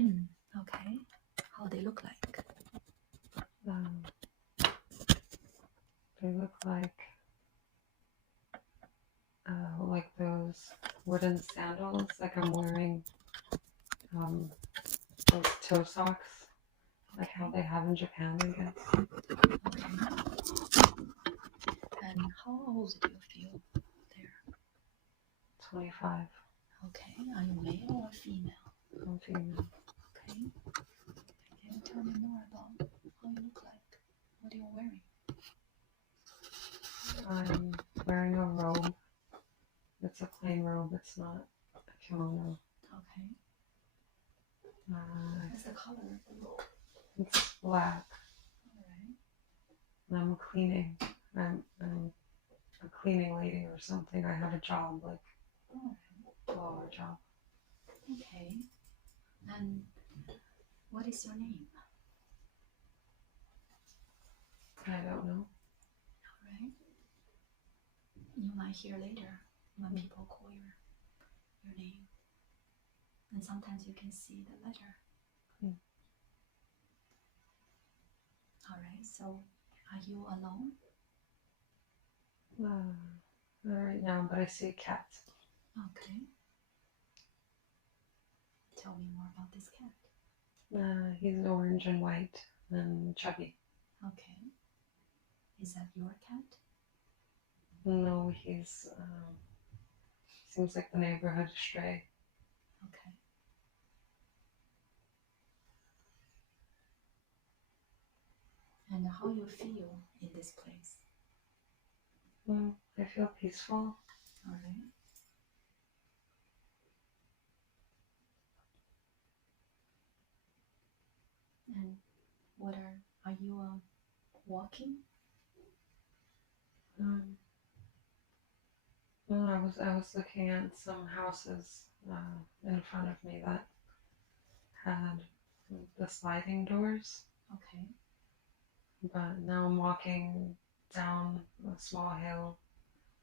Okay. How they look like? Um, they look like those wooden sandals, like I'm wearing those toe socks, like how they have in Japan, I guess. Okay. And how old do you feel there? 25. Okay. Are you male or female? I'm female. Okay. Can you tell me more about how you look like? What are you wearing? I'm wearing a robe. It's a plain robe. It's not a kimono. Okay. What's the color of the robe? It's black. All right. And I'm cleaning. I'm a cleaning lady or something. I have a job, like a lower job. Okay. And what is your name? I don't know. All right. You might hear later when people call your name. And sometimes you can see the letter. All right. So are you alone? Not right now, but I see a cat. Okay. Tell me more about this cat. He's orange and white and chubby. Okay. Is that your cat? No, he's seems like the neighborhood stray. Okay. And how you feel in this place? I feel peaceful. All right. And what are you walking? Well, I was looking at some houses in front of me that had the sliding doors. Okay. But now I'm walking down a small hill.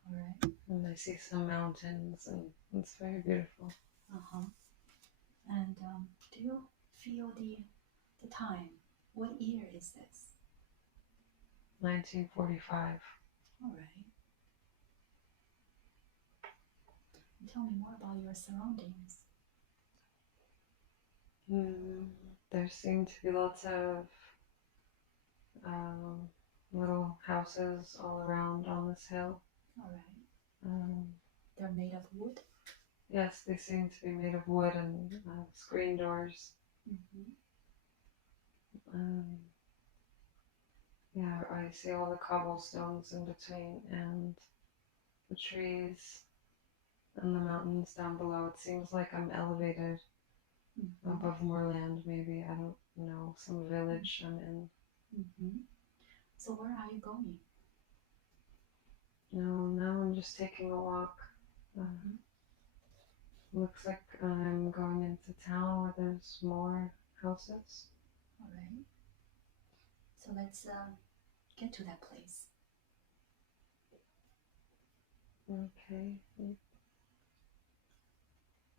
All right. And I see some mountains, and it's very beautiful. And do you feel the time? What year is this? 1945. All right. Tell me more about your surroundings. There seem to be lots of little houses all around on this hill. All right. They're made of wood? Yes, they seem to be made of wood and screen doors. Yeah, I see all the cobblestones in between and the trees and the mountains down below. It seems like I'm elevated above more land, maybe. I don't know, some village I'm in. So where are you going? No, now I'm just taking a walk. Looks like I'm going into town where there's more houses. All right. So let's get to that place. Okay.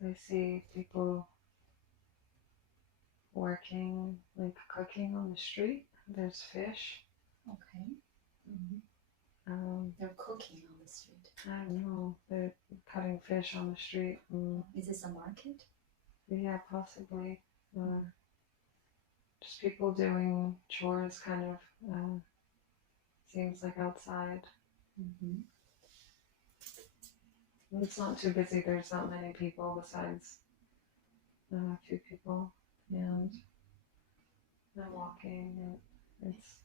I see people working, like cooking on the street. There's fish. Okay. They're cooking on the street. I don't know. They're cutting fish on the street. Is this a market? Yeah, possibly. Just people doing chores, kind of. Seems like outside. It's not too busy. There's not many people besides a few people. And I'm walking, and it's,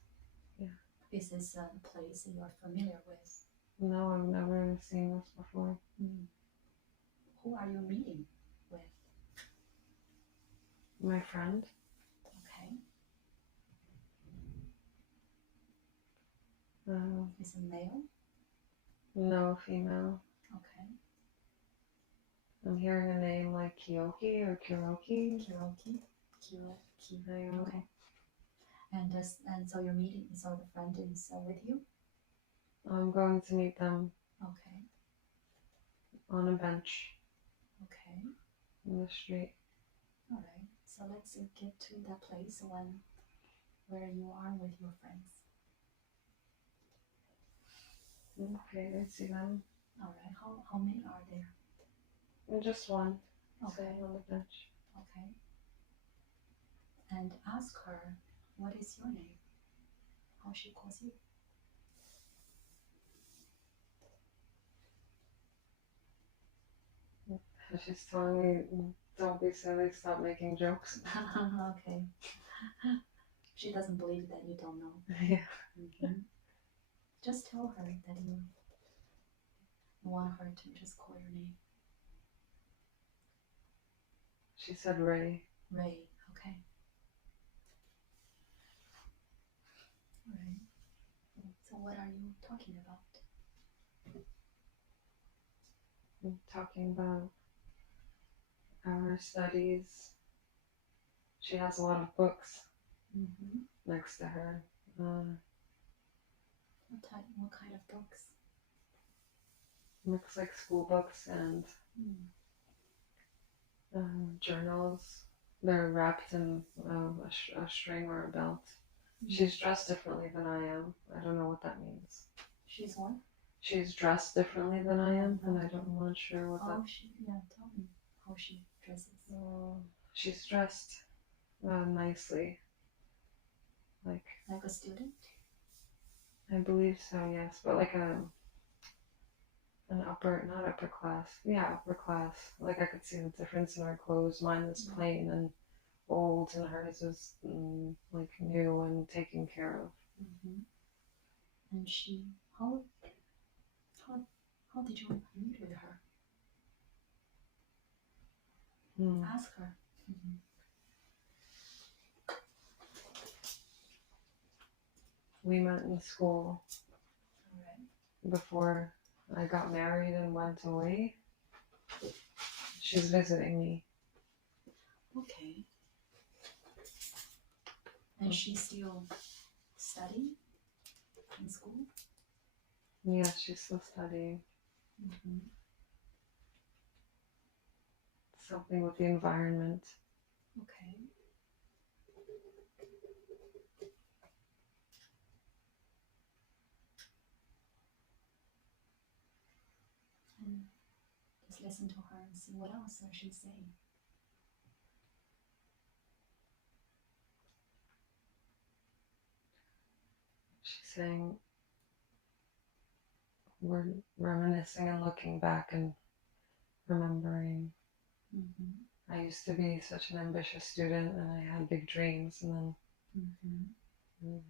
yeah. Is this a place that you're familiar with? No, I've never seen this before. Who are you meeting with? My friend. Okay. Is it male? No, female. Okay. I'm hearing a name like Kiyoki or Kiroki. Kiroki. Okay. And so you're meeting, so the friend is with you? I'm going to meet them. Okay. On a bench. Okay. In the street. All right. So So let's get to that place where you are with your friends. Okay, I see them. All right. How many are there? Just one. Okay. Sitting on the bench. Okay. And ask her, what is your name? How she calls you? She's telling me, don't be silly, stop making jokes. Okay. She doesn't believe that you don't know. Yeah. Mm-hmm. Just tell her that you want her to just call your name. She said Ray. Ray. Okay. All right. So what are you talking about? I'm talking about our studies. She has a lot of books next to her. What kind of books? Looks like school books and journals. They're wrapped in a string or a belt. She's dressed differently than I am. I don't know what that means. She's what? She's dressed differently than I am, and I'm not sure what that. Tell me how she dresses. She's dressed nicely, like a student. I believe so, yes, but like an not upper class. Yeah, upper class. Like I could see the difference in her clothes. Mine is plain and old, and hers is like new and taken care of. And she, how did you meet with her? Ask her. We met in school before I got married and went away. She's visiting me. Okay. And she's still studying in school? Yes, she's still studying. Something with the environment. Okay. And just listen to her and see what else she's saying. She's saying we're reminiscing and looking back and remembering. I used to be such an ambitious student and I had big dreams, and then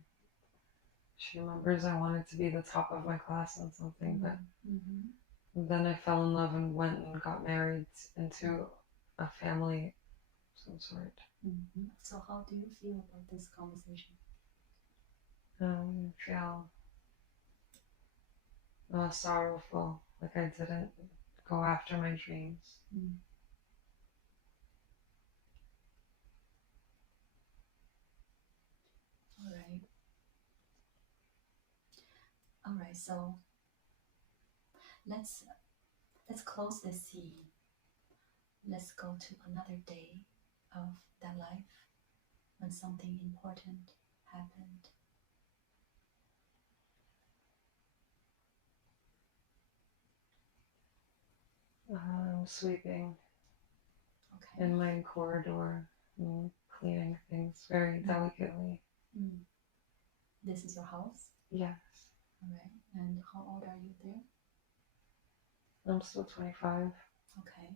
she remembers I wanted to be the top of my class on something, but then I fell in love and went and got married into a family of some sort. So how do you feel about this conversation? I feel sorrowful, like I didn't go after my dreams. All right, so let's close this scene. Let's go to another day of that life when something important happened. I'm sweeping in my corridor and cleaning things very delicately. This is your house? Yes. All right. And how old are you there? I'm still 25. Okay.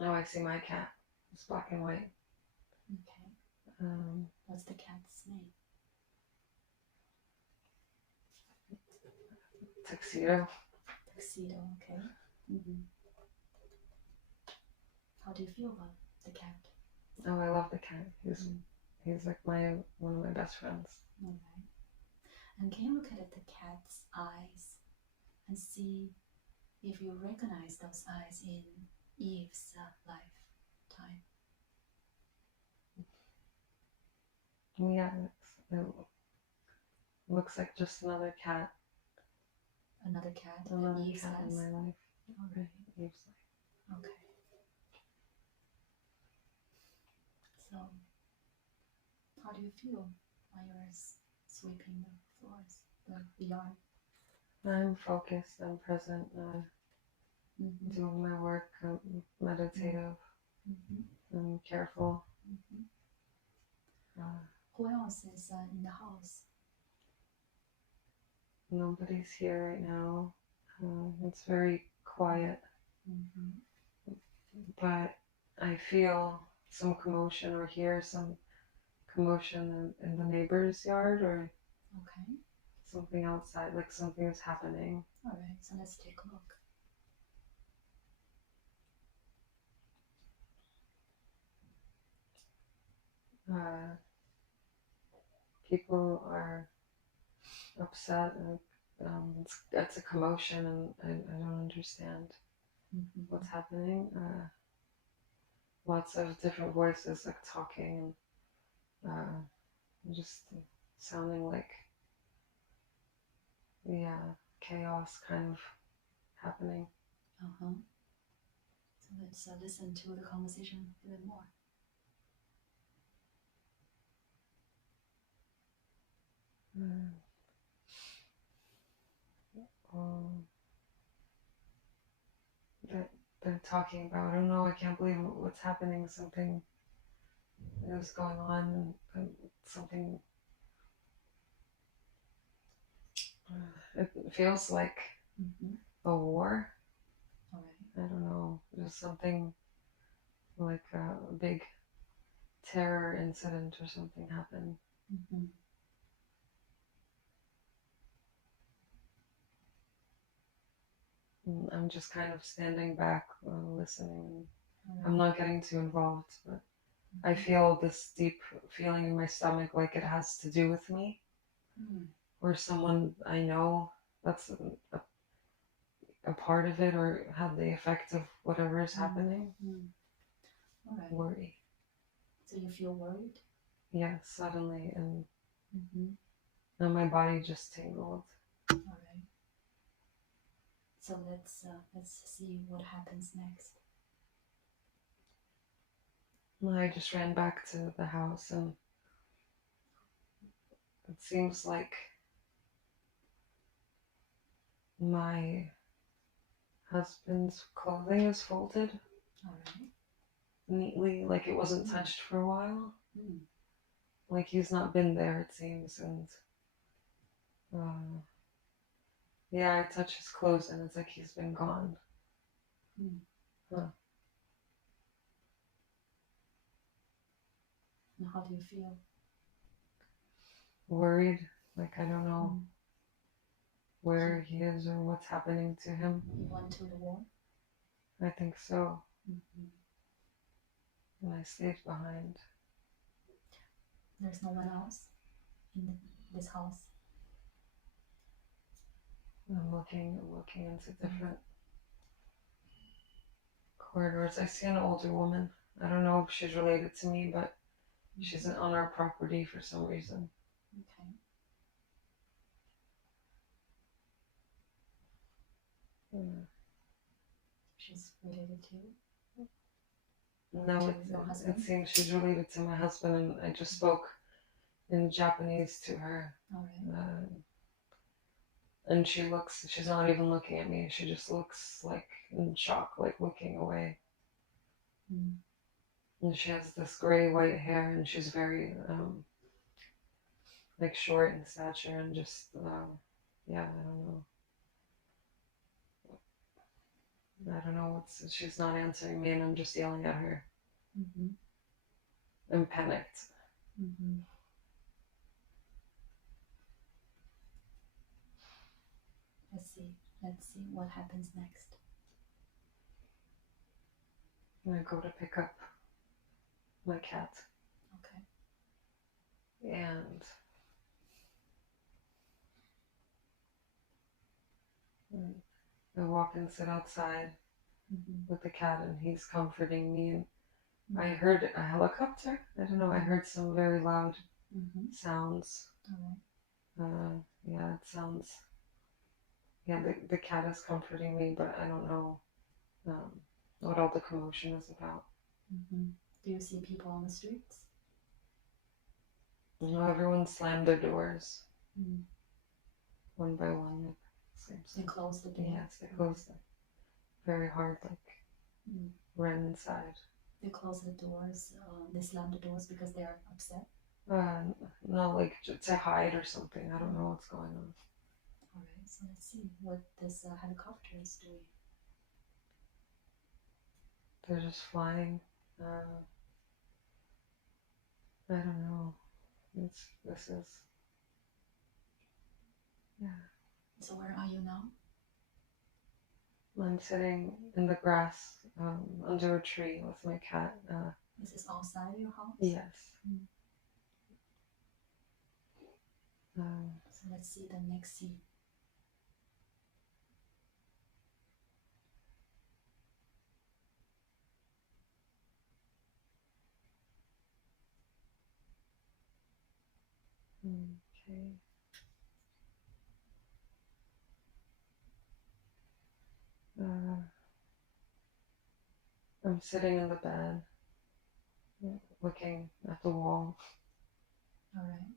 Oh, I see my cat. It's black and white. Okay. What's the cat's name? Tuxedo. Tuxedo, okay. How do you feel about the cat? Oh, I love the cat. He's like one of my best friends. All right. And can you look at the cat's eyes and see if you recognize those eyes in Eve's lifetime? Yeah, it looks like just another cat. Another cat Another in Eve's cat life? in my life. All right. Eve's life. you feel when you're sweeping the floors, the yard? I'm focused, I'm present, doing my work, I'm meditative, I'm careful. Who else is in the house? Nobody's here right now. It's very quiet, but I feel some commotion or hear some commotion in the neighbor's yard or something outside, like something is happening. All right, so let's take a look. People are upset, and it's a commotion, and I don't understand what's happening. Lots of different voices like talking, and just sounding like chaos kind of happening. So let's listen to the conversation a bit more. They're talking about, I don't know, I can't believe what's happening. Something is going on, and something. It feels like a war. All right. I don't know. There's something like a big terror incident or something happened. I'm just kind of standing back, listening. I'm not getting too involved, but I feel this deep feeling in my stomach like it has to do with me or someone I know that's a part of it or had the effect of whatever is happening. All right. Worry. So you feel worried? Yes, suddenly, and my body just tingled. All right. So let's see what happens next. I just ran back to the house, and it seems like my husband's clothing is folded neatly, like it wasn't touched for a while. Like he's not been there, it seems, and I touch his clothes and it's like he's been gone. And how do you feel? Worried, like I don't know where he is or what's happening to him. He went to the war? I think so. And I stayed behind. There's no one else in this house? I'm looking into different corridors. I see an older woman. I don't know if she's related to me, but she's on our property for some reason. Okay. She's related to you? No, it seems she's related to my husband, and I just spoke in Japanese to her. All right. And she's not even looking at me. She just looks like in shock, like looking away. And she has this gray white hair, and she's very like short in stature, and just I don't know she's not answering me, and I'm just yelling at her. I'm panicked. Let's see what happens next. I go to pick up my cat. Okay. And I walk and sit outside with the cat, and he's comforting me, and I heard a helicopter. I don't know, I heard some very loud sounds. It sounds, the cat is comforting me, but I don't know what all the commotion is about. Do you see people on the streets? You know, everyone slammed their doors Mm. one by one. Like, They closed the door. yes, they closed them very hard, like ran inside. They closed the doors. They slammed the doors because they are upset. No, like to hide or something. I don't know what's going on. All right, so let's see what this helicopter is doing. They're just flying. I don't know. This is, yeah. So where are you now? I'm sitting in the grass under a tree with my cat. This is outside your house? Yes. So let's see the next scene. Okay. I'm sitting in the bed, looking at the wall. All right.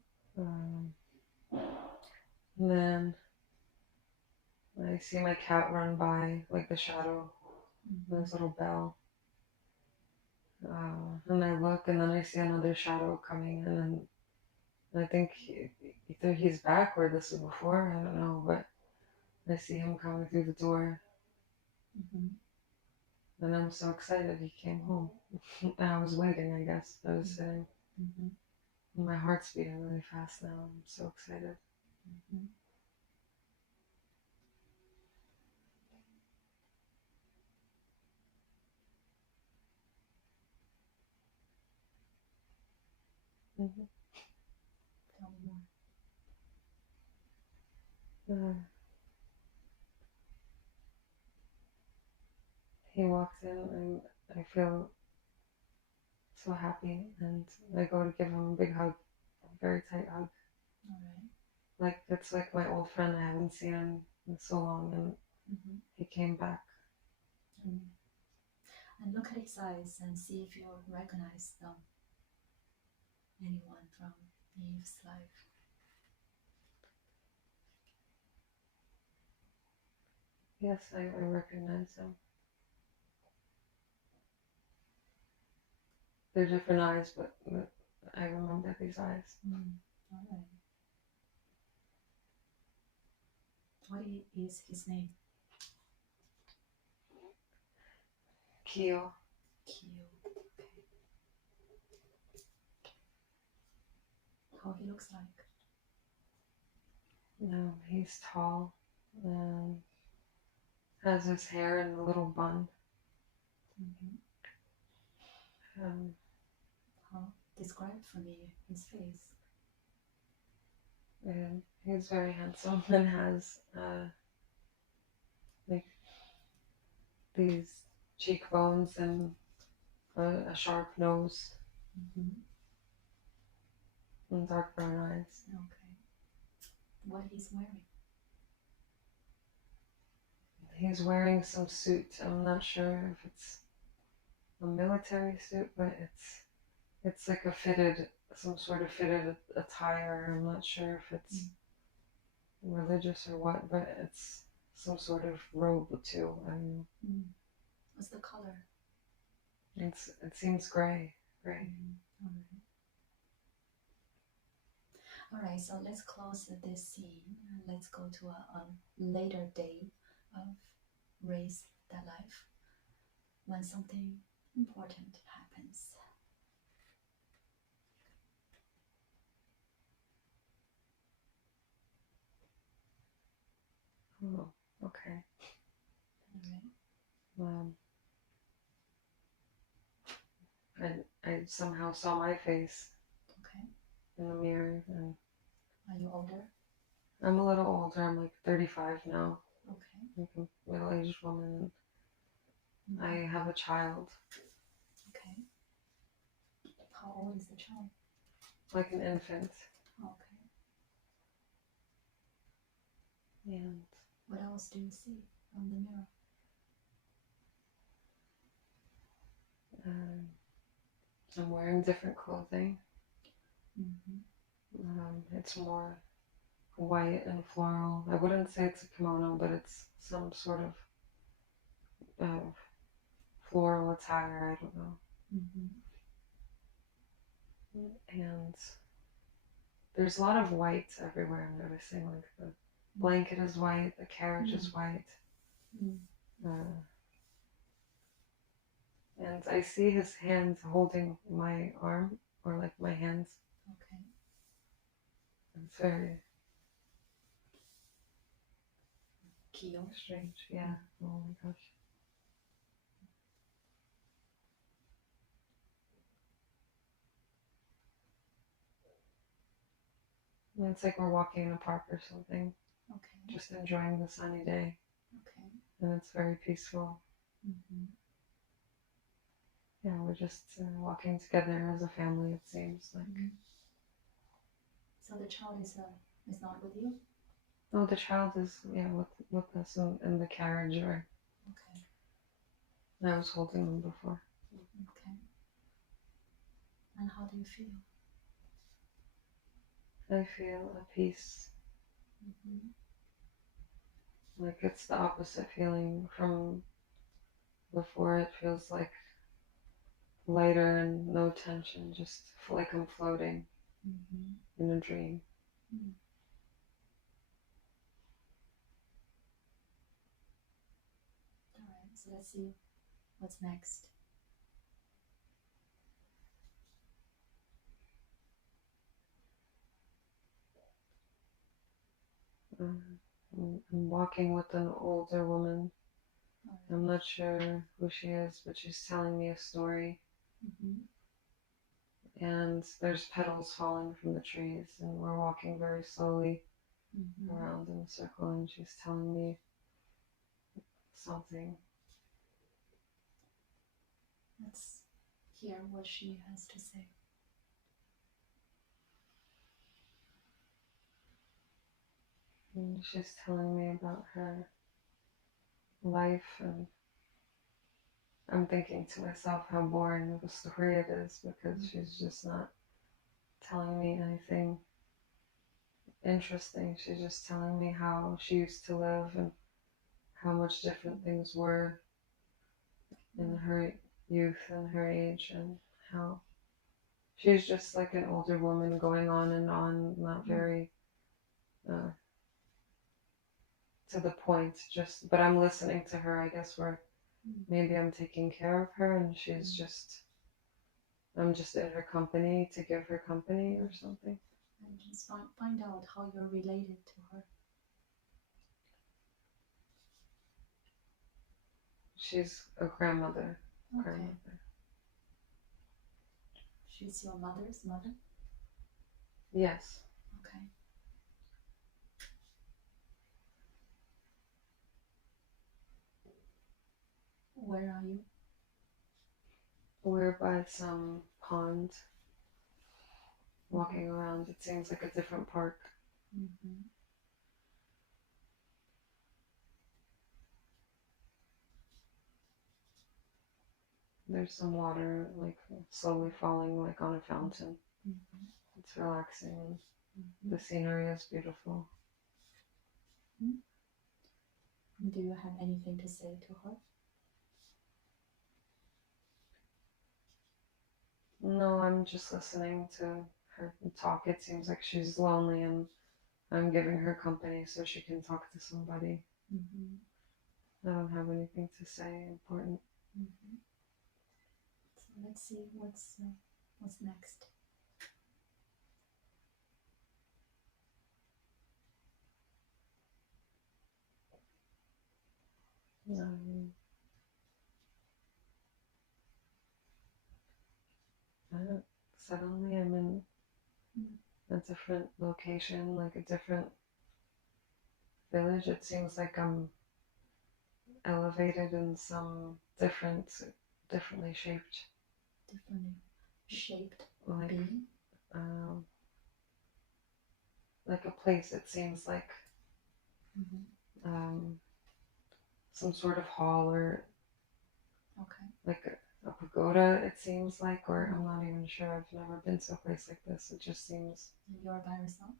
And then I see my cat run by, like the shadow, this little bell. And I look, and then I see another shadow coming in, and I think either he's back or this was before, I don't know, but I see him coming through the door. And I'm so excited he came home. I was waiting, I guess. I was sitting. My heart's beating really fast now. I'm so excited. Tell me more. He walks in, and I feel so happy, and I go to give him a big hug, a very tight hug. All right. Like it's like my old friend. I haven't seen him in so long, and he came back. And look at his eyes and see if you recognize them. Anyone from Eve's life. Yes, I recognize him. They're different eyes, but I remember these eyes. All right. What is his name? Keo. Keo. Okay. How he looks like? No, he's tall and has his hair in a little bun. Describe for me his face. And he's very handsome and has like these cheekbones and a sharp nose and dark brown eyes. Okay. What he's wearing? He's wearing some suit. I'm not sure if it's a military suit, but it's like some sort of fitted attire. I'm not sure if it's religious or what, but it's some sort of robe too. I don't know. What's the color? It seems gray. All right, so let's close this scene and let's go to a later day of Raise That Life when something important happens. Oh, okay. All right. I somehow saw my face. Okay. In the mirror. And are you older? I'm a little older. I'm like 35 now. Okay. Like a middle-aged woman. I have a child. Okay. How old is the child? Like an infant. Okay. And what else do you see from the mirror? I'm wearing different clothing. It's more white and floral. I wouldn't say it's a kimono, but it's some sort of floral attire. I don't know. And there's a lot of white everywhere. I'm noticing, like the blanket is white, the carriage is white. And I see his hand holding my arm, or like my hands. Okay. It's very Kyo. strange. Yeah. Oh my gosh. And it's like we're walking in a park or something. Okay. Just enjoying the sunny day. Okay. And it's very peaceful. Yeah, we're just walking together as a family, it seems like. So the child is not with you? Oh, the child is, yeah, with us in the carriage, or Okay. I was holding him before. Okay. And how do you feel? I feel a peace. Like it's the opposite feeling from before. It feels like lighter and no tension, just like I'm floating in a dream. All right, so let's see what's next. I'm walking with an older woman. I'm not sure who she is, but she's telling me a story. And there's petals falling from the trees, and we're walking very slowly around in a circle, and she's telling me something. Let's hear what she has to say. And she's telling me about her life, and I'm thinking to myself how boring of a story it is, because she's just not telling me anything interesting. She's just telling me how she used to live and how much different things were in her youth and her age, and how she's just like an older woman going on and on, not very to the point, just, but I'm listening to her, I guess, where maybe I'm taking care of her and she's just, I'm just in her company to give her company or something. And just find out how you're related to her. She's a grandmother. Okay. Grandmother. She's your mother's mother? Yes. Okay. Where are you? We're by some pond, walking around. It seems like a different park. There's some water, like slowly falling, like on a fountain. It's relaxing. The scenery is beautiful. Do you have anything to say to her? No, I'm just listening to her talk. It seems like she's lonely, and I'm giving her company so she can talk to somebody. I don't have anything to say important. So let's see what's next. Suddenly I'm in a different location, like a different village. It seems like I'm elevated in some differently shaped. Differently shaped Like, being? like a place, it seems like some sort of hall, or like a pagoda pagoda, it seems like, or I'm not even sure. I've never been to a place like this. It just seems... You're by yourself?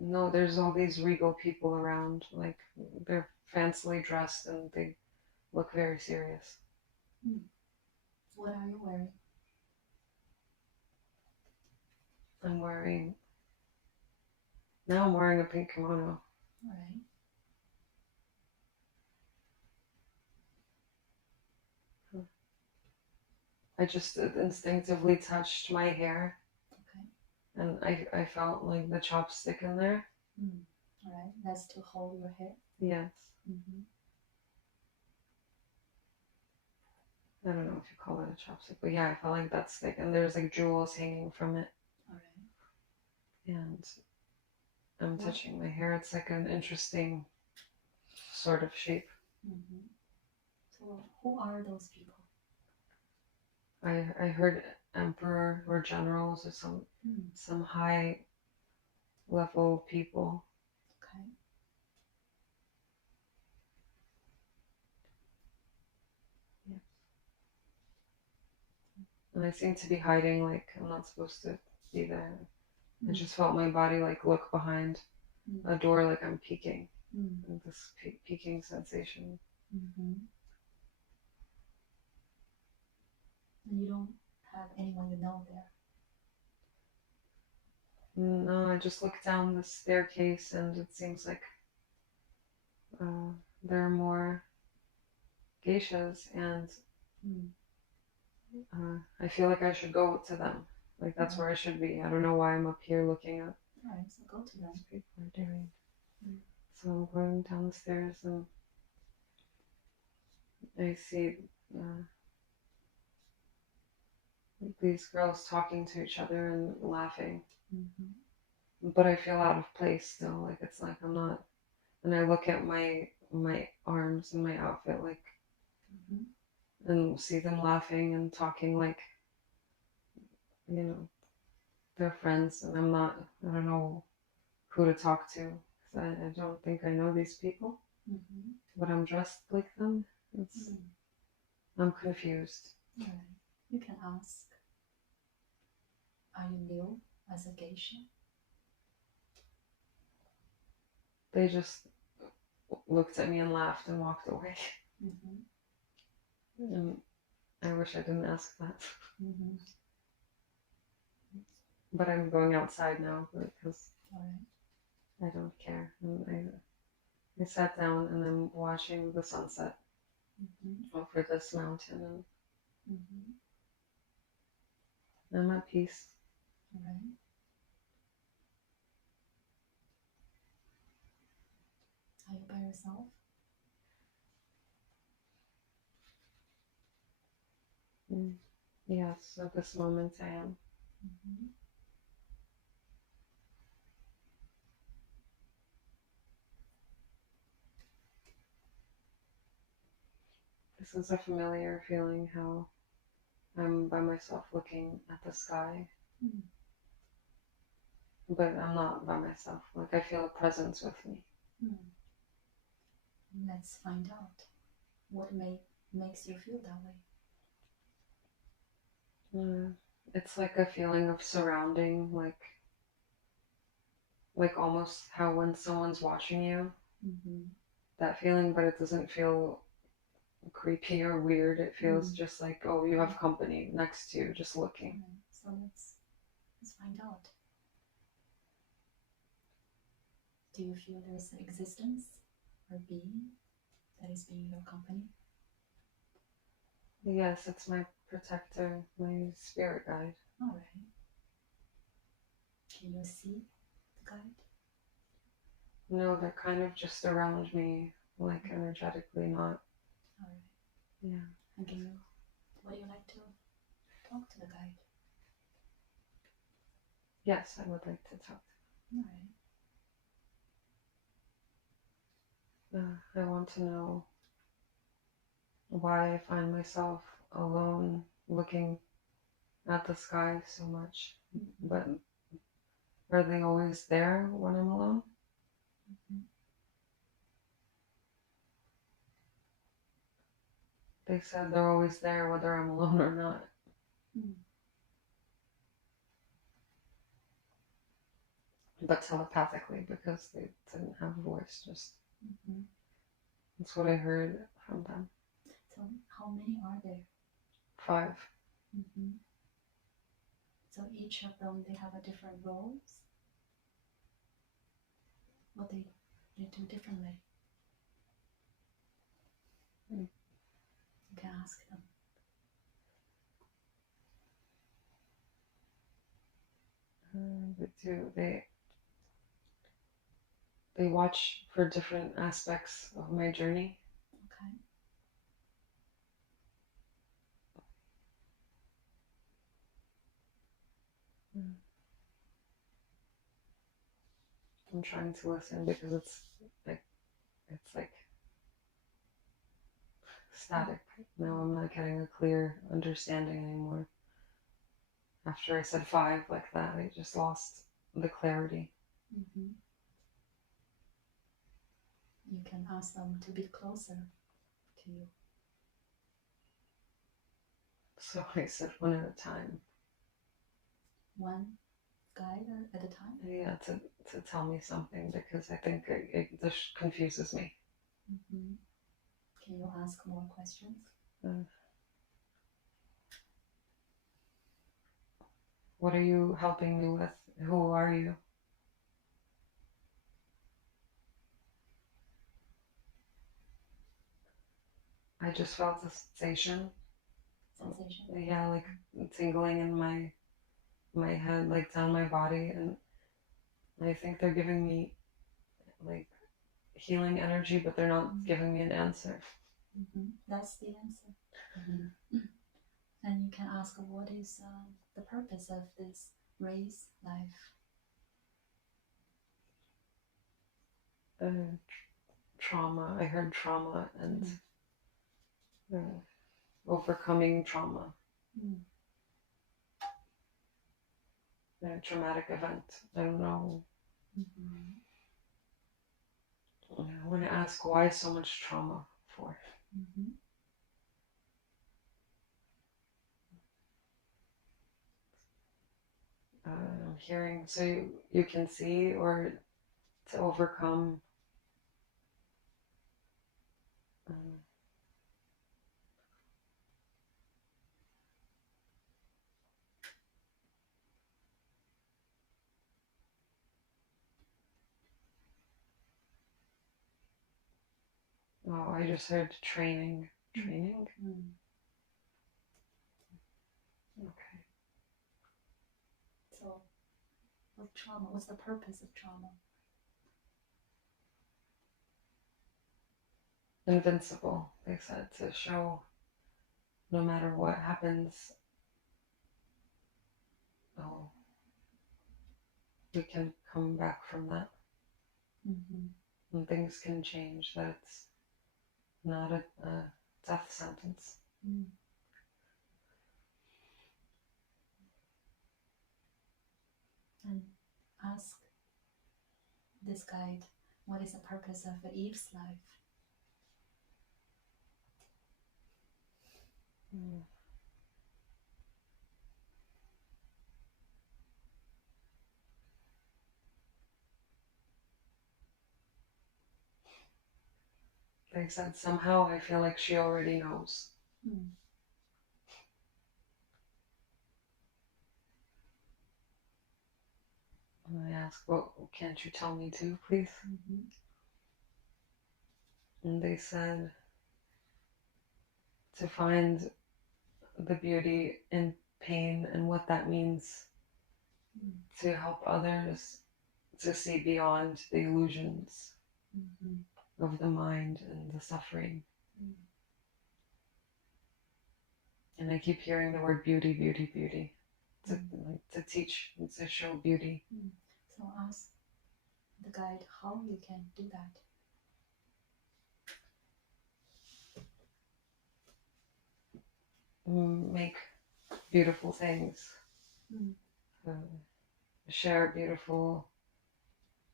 No, there's all these regal people around. Like, they're fancily dressed and they look very serious. What are you wearing? I'm wearing a pink kimono. All right. I just instinctively touched my hair. Okay. And I felt like the chopstick in there. All right. That's to hold your hair? Yes. Mm-hmm. I don't know if you call it a chopstick, but yeah, I felt like that stick. And there's like jewels hanging from it. All right. And I'm touching my hair. It's like an interesting sort of shape. Mm-hmm. So who are those people? I heard emperor or generals or some high level people. Okay. Yes. And I seem to be hiding, like I'm not supposed to be there. I just felt my body like look behind a door, like I'm peeking. And this peeking sensation. Mm-hmm. And you don't have anyone you know there? No, I just looked down the staircase and it seems like there are more geishas, and I feel like I should go to them. Like that's where I should be. I don't know why I'm up here looking at All right, so go to them. what people are doing. So I'm going down the stairs and I see these girls talking to each other and laughing. But I feel out of place still. Like it's like I'm not. And I look at my arms and my outfit, like, and see them laughing and talking like, you know, they're friends, and I'm not. I don't know who to talk to. I don't think I know these people, but I'm dressed like them. I'm confused. Right. You can ask, are you new as a geisha? They just looked at me and laughed and walked away. And I wish I didn't ask that. But I'm going outside now because I don't care. And I sat down and I'm watching the sunset over this mountain, and I'm at peace. Right. Are you by yourself? Yes, at this moment I am. This is a familiar feeling, how I'm by myself looking at the sky. But I'm not by myself. Like I feel a presence with me. Let's find out what makes you feel that way. It's like a feeling of surrounding, like almost how when someone's watching you, that feeling, but it doesn't feel creepy or weird. It feels just like, oh, you have company next to you, just looking. So let's find out. Do you feel there's an existence or being that is being your company? Yes, it's my protector, my spirit guide. All right. Can you see the guide? No, they're kind of just around me, like energetically, not. All right. Yeah. And would you like to talk to the guide? Yes, I would like to talk. All right. I want to know why I find myself alone looking at the sky so much. But are they always there when I'm alone? They said they're always there whether I'm alone or not. Mm. But telepathically, because they didn't have a voice, just Mm-hmm. that's what I heard from them. So how many are there? 5. Mm-hmm. So each of them, they have a different roles. What they do differently. Mm. You can ask them. They watch for different aspects of my journey. Okay. I'm trying to listen because it's like static. Now I'm not getting a clear understanding anymore. After I said 5 like that, I just lost the clarity. Mm-hmm. You can ask them to be closer to you. So I said 1 at a time. One guide at a time? Yeah, to tell me something, because I think this confuses me. Mm-hmm. Can you ask more questions? What are you helping me with? Who are you? I just felt a sensation. Sensation? Yeah, like tingling in my head, like down my body, and I think they're giving me like healing energy, but they're not giving me an answer. Mm-hmm. That's the answer. Mm-hmm. And you can ask, what is the purpose of this race life? Trauma. I heard trauma and overcoming trauma. A traumatic event. I don't know. Mm-hmm. I want to ask, why so much trauma for? Mm-hmm. I'm hearing, so you can see, or to overcome. Oh, I just heard training. Training? Mm-hmm. Okay. So, what trauma? What's the purpose of trauma? Invincible, they said, to show no matter what happens, oh, we can come back from that. Mm-hmm. And things can change, that it's not a death sentence. Mm. And ask this guide, what is the purpose of Eve's life? Mm. They said, somehow I feel like she already knows. Mm. And I asked, well, can't you tell me too, please? Mm-hmm. And they said to find the beauty in pain and what that means, to help others to see beyond the illusions of the mind and the suffering. And I keep hearing the word beauty, beauty, beauty, to teach and to show beauty. So ask the guide how you can do that. Make beautiful things, share beautiful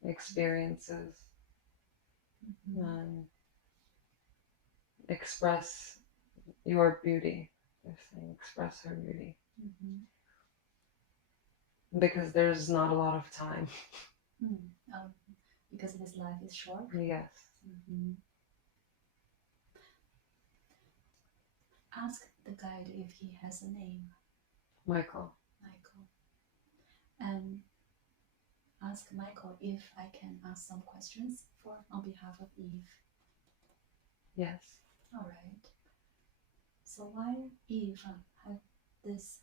experiences, express your beauty. They're saying express her beauty. Mm-hmm. Because there's not a lot of time. Because this life is short? Yes. Mm-hmm. Ask the guide if he has a name. Michael. Michael. And ask Michael if I can ask some questions on behalf of Eve. Yes. All right. So why Eve had this,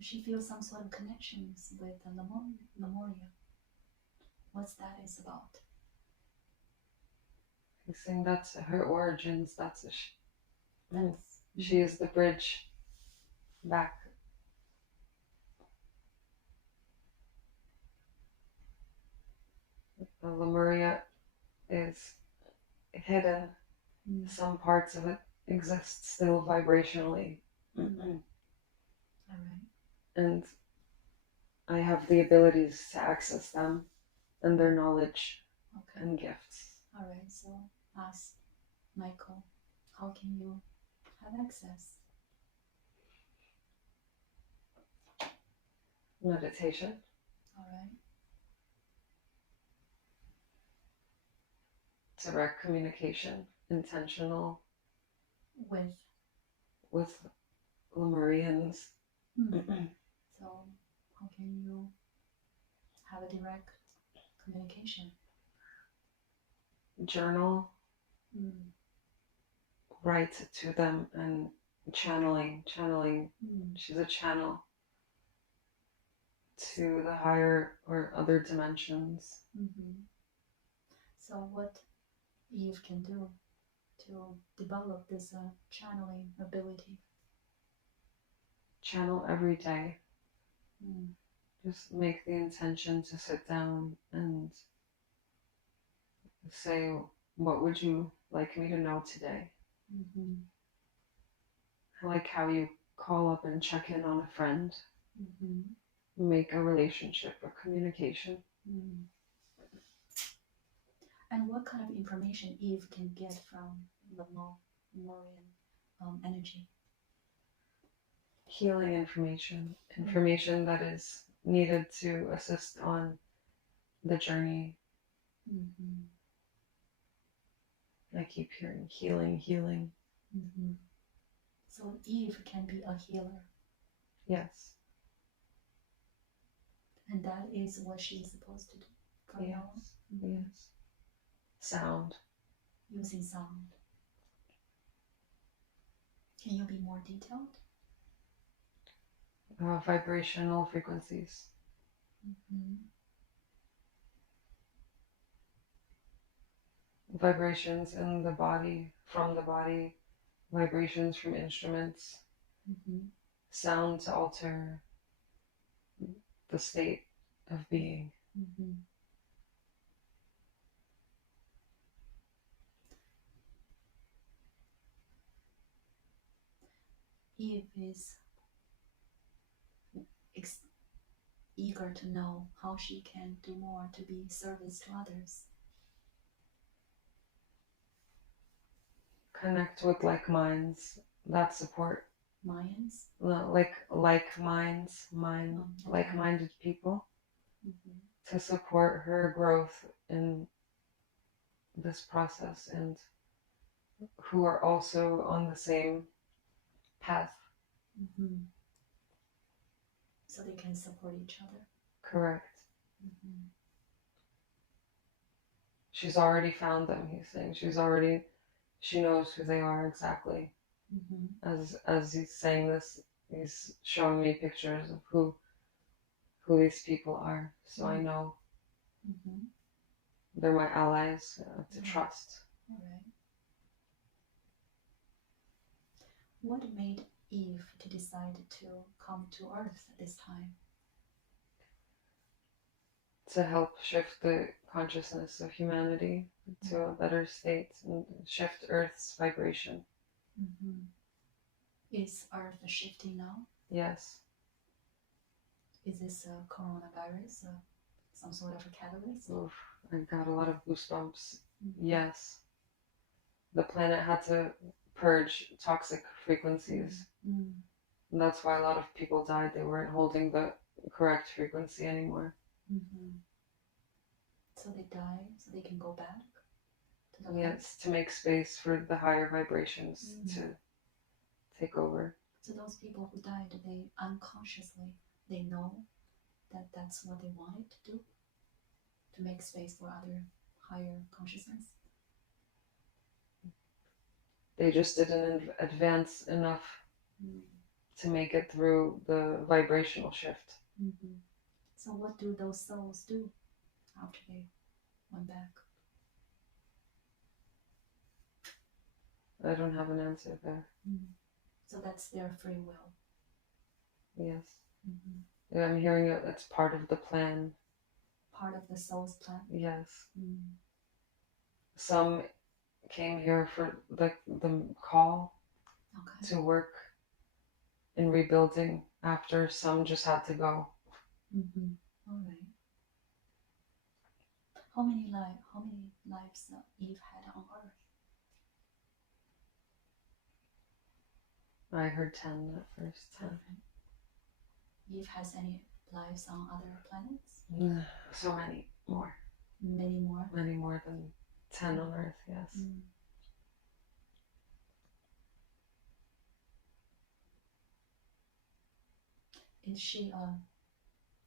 she feels some sort of connections with Lemuria. What's that is about? He's saying that's her origins. That's That's she is the bridge back. The Lemuria is hidden. Some parts of it exist still vibrationally. All right. And I have the abilities to access them and their knowledge and gifts. All right, so ask Michael, how can you have access? Meditation. All right. Direct communication, intentional with Lemurians. So how can you have a direct communication? Journal, write to them, and channeling. She's a channel to the higher or other dimensions. So what Eve can do to develop this channeling ability? Channel every day. Just make the intention to sit down and say, what would you like me to know today? I like how you call up and check in on a friend. Make a relationship or communication. And what kind of information Eve can get from the Lemurian energy? Healing information that is needed to assist on the journey. I keep hearing healing. So Eve can be a healer. Yes. And that is what she is supposed to do from now on. Yes. Sound. Using sound. Can you be more detailed? Vibrational frequencies. Vibrations in the body, from the body, vibrations from instruments, sound to alter the state of being. Eve is eager to know how she can do more to be service to others. Connect with like minds that support. Minds? No, like minds, like-minded people to support her growth in this process and who are also on the same path. So they can support each other. Correct. She's already found them, he's saying. She knows who they are exactly. As he's saying this, he's showing me pictures of who these people are. So I know they're my allies to trust. All right. What made Eve to decide to come to Earth at this time? To help shift the consciousness of humanity to a better state and shift Earth's vibration. Is Earth shifting now? Yes. Is this a coronavirus, some sort of a catalyst? Oof, I got a lot of goosebumps. Yes. The planet had to purge toxic frequencies. And that's why a lot of people died. They weren't holding the correct frequency anymore. So they die so they can go back to the light? Yes, to make space for the higher vibrations to take over. So those people who died, they unconsciously, they know that that's what they wanted to do, to make space for other higher consciousness. They just didn't advance enough to make it through the vibrational shift. So what do those souls do after they went back? I don't have an answer there. So that's their free will. Yes. Yeah, I'm hearing it. It's part of the plan. Part of the soul's plan? Yes. Some came here for the call to work in rebuilding after. Some just had to go. All right. How many lives Eve had on Earth? I heard 10 at first. 10. Eve has any lives on other planets? So many more. Many more? Many more than 10 on Earth, yes. Is she a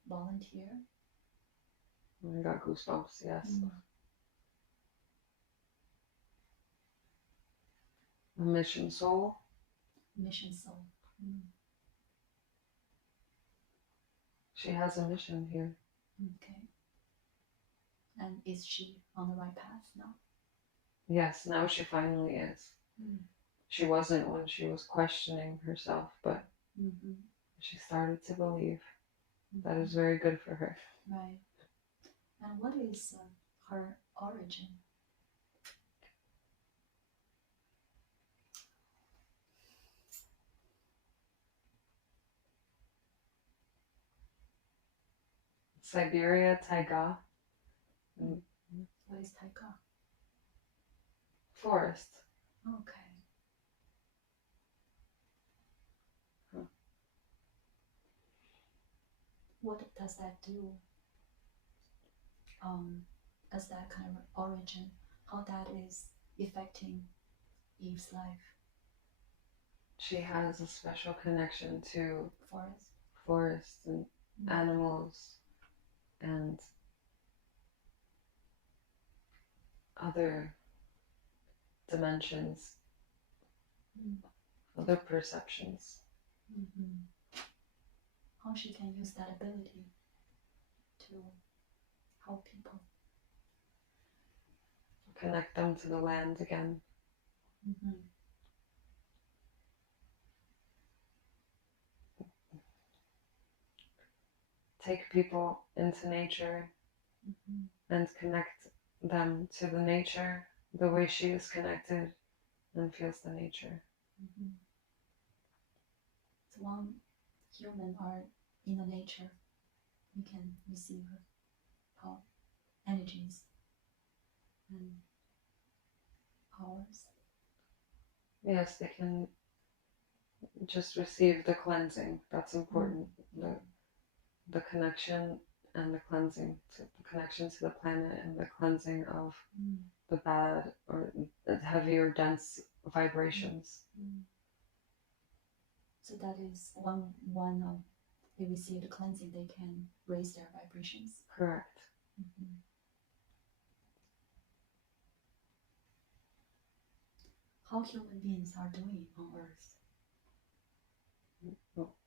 volunteer? I got goosebumps, yes. A mission soul. Mission soul. She has a mission here. Okay. And is she on the right path now? Yes, now she finally is. She wasn't when she was questioning herself, but she started to believe. That is very good for her. Right. And what is her origin? Siberia, taiga. What is taiga? Forest. Okay. What does that do? As that kind of origin, how that is affecting Eve's life? She has a special connection to Forest and animals and other dimensions, other perceptions. How she can use that ability to help people. Connect them to the land again. Take people into nature and connect them to the nature the way she is connected and feels the nature. So when humans are in the nature, we can receive our energies and powers. Yes, they can just receive the cleansing. That's important. The connection and the cleansing, the connection to the planet and the cleansing of the bad or the heavy or dense vibrations. So that is one of they receive the cleansing, they can raise their vibrations. Correct. How human beings are doing on Earth?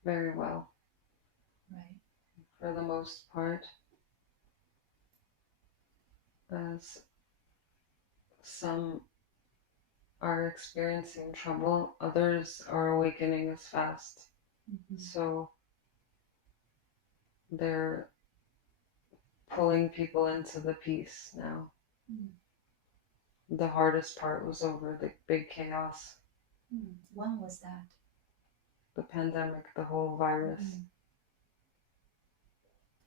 Very well. Right. For the most part, as some are experiencing trouble, others are awakening as fast. So they're pulling people into the peace now. The hardest part was over, the big chaos. When was that? The pandemic, the whole virus.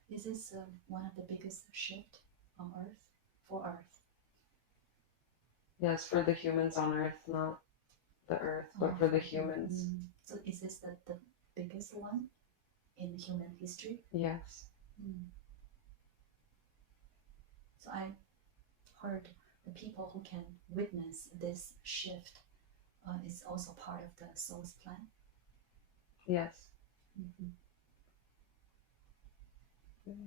Is this one of the biggest shift on Earth? For Earth? Yes, for the humans on Earth, not the earth, but for the humans. So is this the biggest one in human history? Yes. So I heard the people who can witness this shift is also part of the soul's plan. Yes.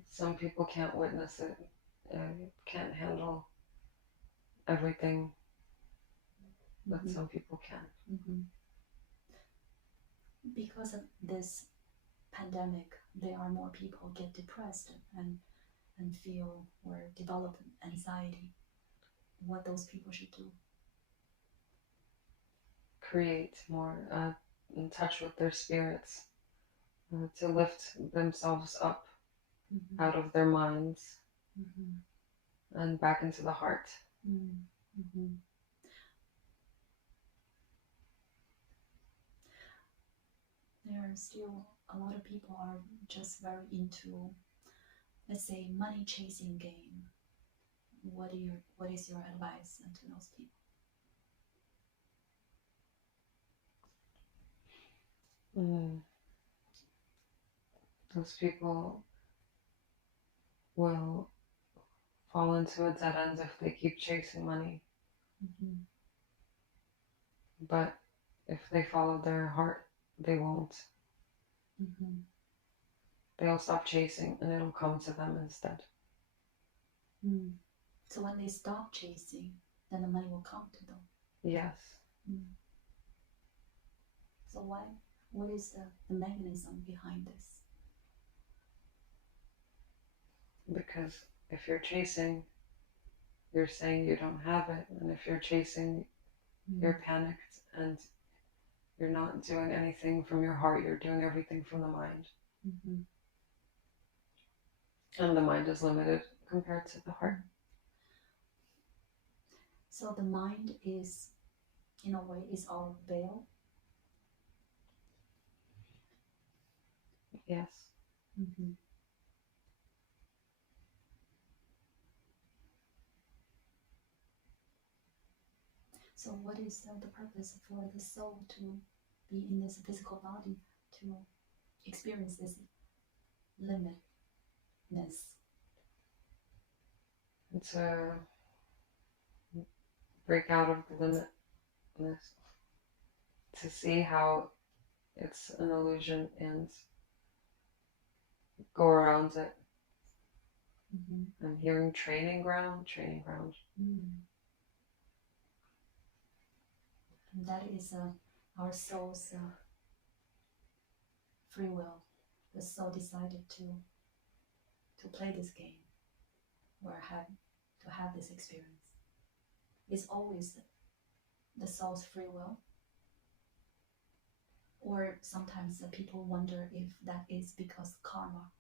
Some people can't witness it, can't handle everything, but some people can. Because of this pandemic, there are more people get depressed and feel or develop anxiety. What those people should do? Create more, in touch with their spirits, to lift themselves up out of their minds and back into the heart. There are still a lot of people are just very into, let's say, money chasing game. What is your advice to those people? Those people will fall into a dead end if they keep chasing money. But if they follow their heart, they won't. They'll stop chasing and it'll come to them instead. So when they stop chasing, then the money will come to them. Yes. So why? What is the mechanism behind this? Because if you're chasing, you're saying you don't have it. And if you're chasing, you're panicked and you're not doing anything from your heart. You're doing everything from the mind. And the mind is limited compared to the heart. So the mind is, in a way, is our veil. Yes. So what is the purpose for the soul to be in this physical body, to experience this limitness? And to break out of the limitness, to see how it's an illusion and go around it. I'm hearing training ground. And that is our soul's free will. The soul decided to play this game or to have this experience. It's always the soul's free will. Or sometimes people wonder if that is because karma.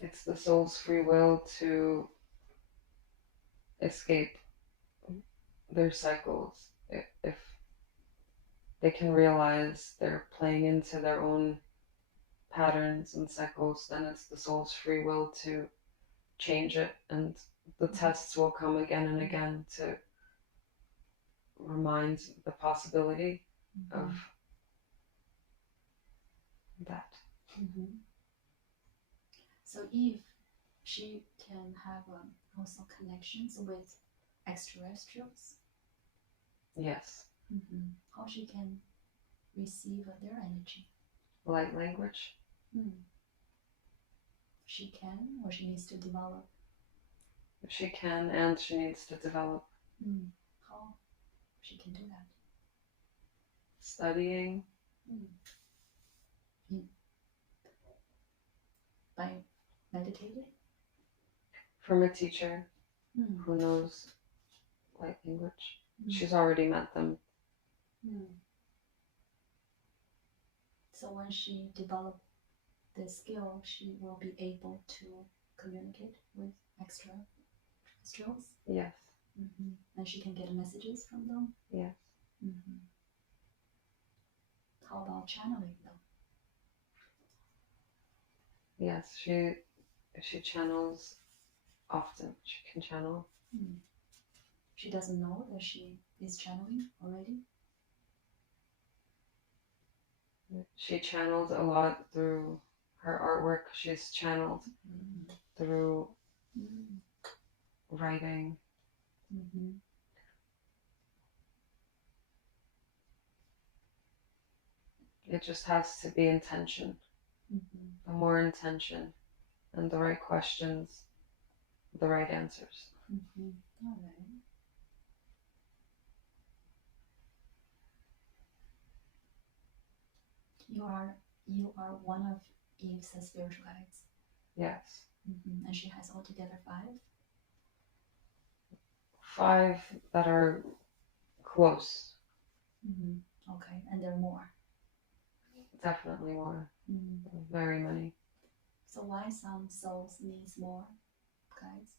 It's the soul's free will to escape their cycles. If they can realize they're playing into their own patterns and cycles, then it's the soul's free will to change it, and the tests will come again and again to remind the possibility of that. So Eve, she can have also connections with extraterrestrials. Yes. How she can receive their energy? Light language. She can, or she needs to develop? She can, and she needs to develop. How she can do that? Studying. By meditating? From a teacher who knows light language. She's already met them. So when she develops this skill, she will be able to communicate with extraterrestrials? Yes. And she can get messages from them? Yes. How about channeling them? Yes, she channels often. She can channel. She doesn't know that she is channeling already? She channeled a lot through her artwork. She's channeled through writing. It just has to be intention. The more intention and the right questions, the right answers. All right. You are one of Eve's spiritual guides. Yes. And she has altogether 5? 5 that are close. Okay, and there are more? Definitely more. Very many. So why some souls needs more guides?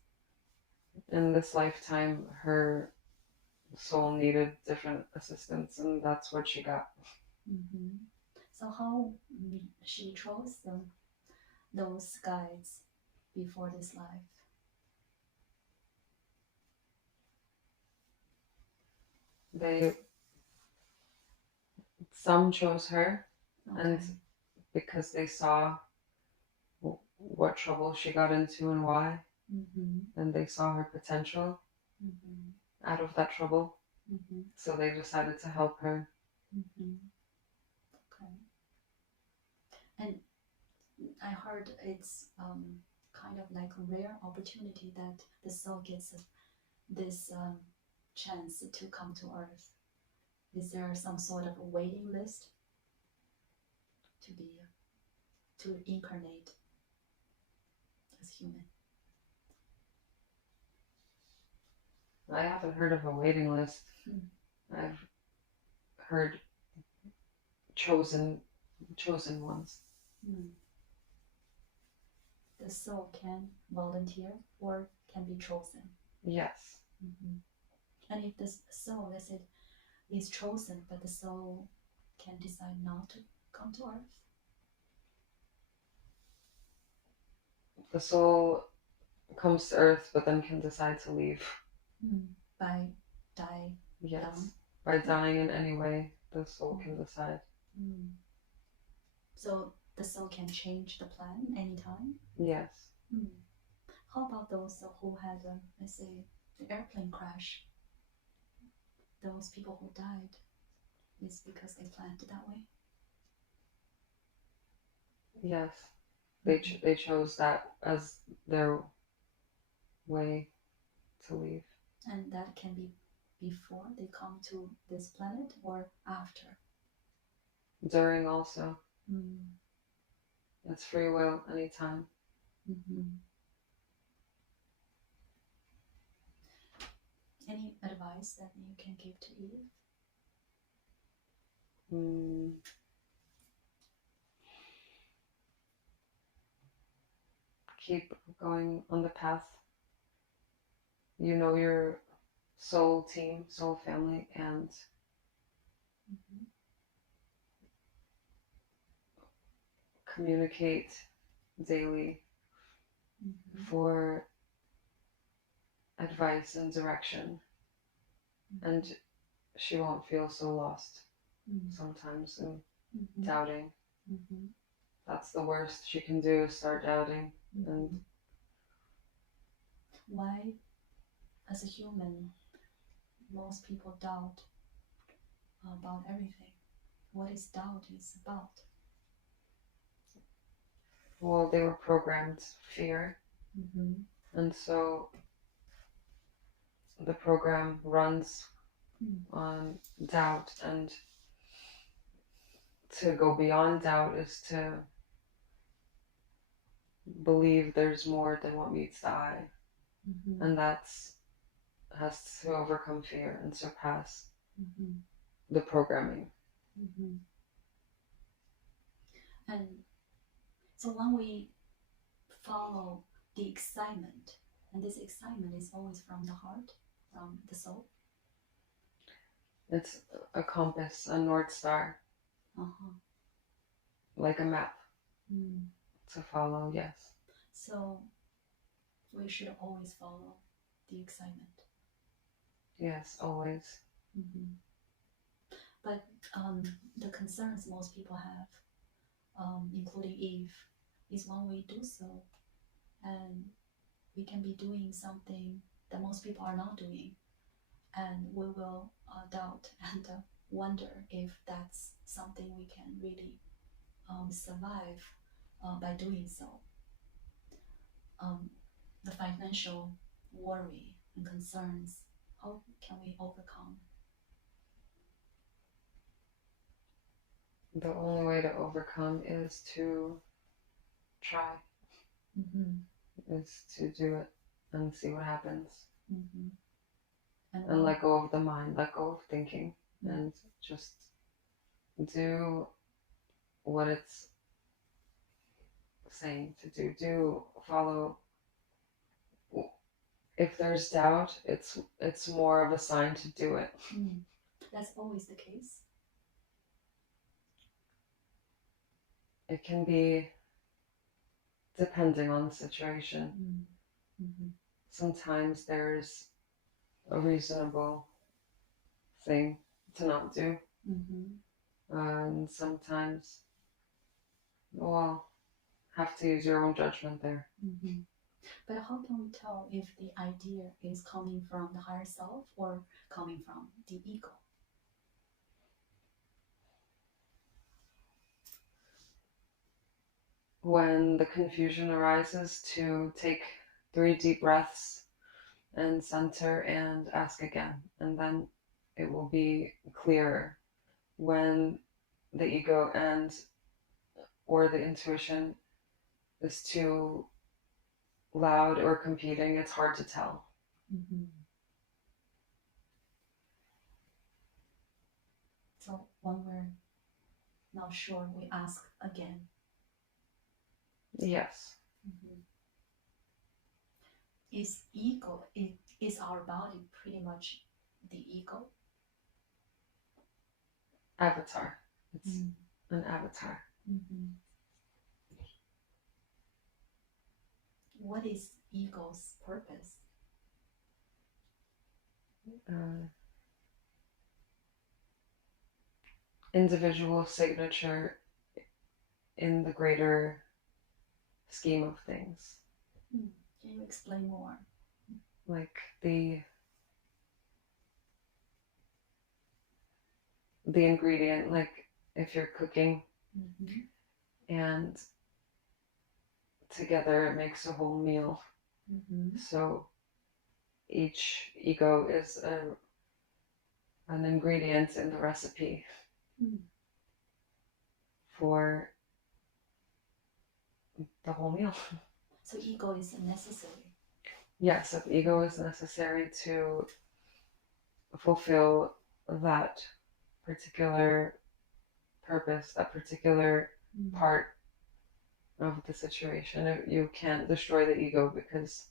In this lifetime, her soul needed different assistance, and that's what she got. So how she chose those guides before this life? Some chose her, Okay. and because they saw what trouble she got into and why, and they saw her potential out of that trouble, so they decided to help her. Okay. And I heard it's kind of like a rare opportunity that the soul gets this chance to come to Earth. Is there some sort of a waiting list to incarnate as human? I haven't heard of a waiting list. I've heard chosen ones. The soul can volunteer or can be chosen. Yes. And if the soul, let's say, is chosen, but the soul can decide not to come to Earth? The soul comes to Earth, but then can decide to leave. By dying? Yes. Young? By dying in any way, the soul can decide. So the soul can change the plan anytime? Yes. How about those who had, let's say, the airplane crash? Those people who died, is because they planned it that way? Yes. They chose that as their way to leave. And that can be before they come to this planet or after? During also. It's free will anytime. Any advice that you can give to Eve? Keep going on the path. You know your soul team, soul family, and communicate daily for advice and direction. And she won't feel so lost sometimes and doubting. That's the worst she can do, is start doubting. And why, as a human, most people doubt about everything? What is doubt is about? Well, they were programmed fear. And so the program runs on doubt, and to go beyond doubt is to believe there's more than what meets the eye. And that's has to overcome fear and surpass the programming. And so when we follow the excitement, and this excitement is always from the heart, from the soul? It's a compass, a North Star. Like a map to follow, yes. So we should always follow the excitement. Yes, always. Mm-hmm. But the concerns most people have, including Eve, is when we do so, and we can be doing something that most people are not doing, and we will doubt and wonder if that's something we can really survive by doing so. The financial worry and concerns, how can we overcome? The only way to overcome is to try, is to do it and see what happens. And let go of the mind, let go of thinking, and just do what it's saying to do. Follow. If there's doubt, it's more of a sign to do it. That's always the case. It can be depending on the situation. Sometimes there's a reasonable thing to not do. And sometimes, well, have to use your own judgment there. But how can we tell if the idea is coming from the higher self or coming from the ego? When the confusion arises, to take 3 deep breaths and center and ask again, and then it will be clearer. When the ego or the intuition is too loud or competing, it's hard to tell. So when we're not sure, we ask again. Yes. Is ego, is our body pretty much the ego? Avatar. It's an avatar. What is ego's purpose? Individual signature in the greater scheme of things. Can you explain more? Like the ingredient, like if you're cooking and together it makes a whole meal. So each ego is an ingredient in the recipe for the whole meal. So ego is necessary. Yes, if ego is necessary to fulfill that particular purpose, that particular part of the situation. You can't destroy the ego because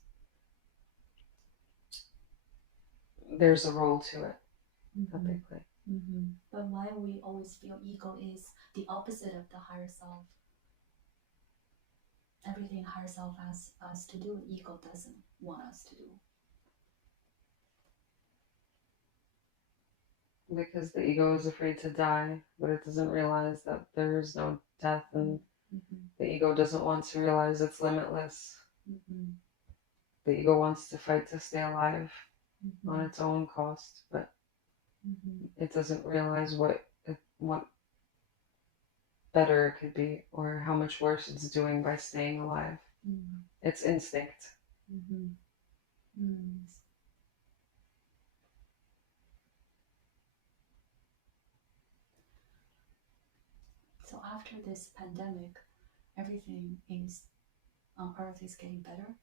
there's a role to it that they play. But why we always feel ego is the opposite of the higher self? Everything higher self asks us to do, ego doesn't want us to do. Because the ego is afraid to die, but it doesn't realize that there is no death, and the ego doesn't want to realize it's limitless. The ego wants to fight to stay alive on its own cost, but it doesn't realize what better it could be, or how much worse it's doing by staying alive. It's instinct. So after this pandemic, everything is on Earth is getting better,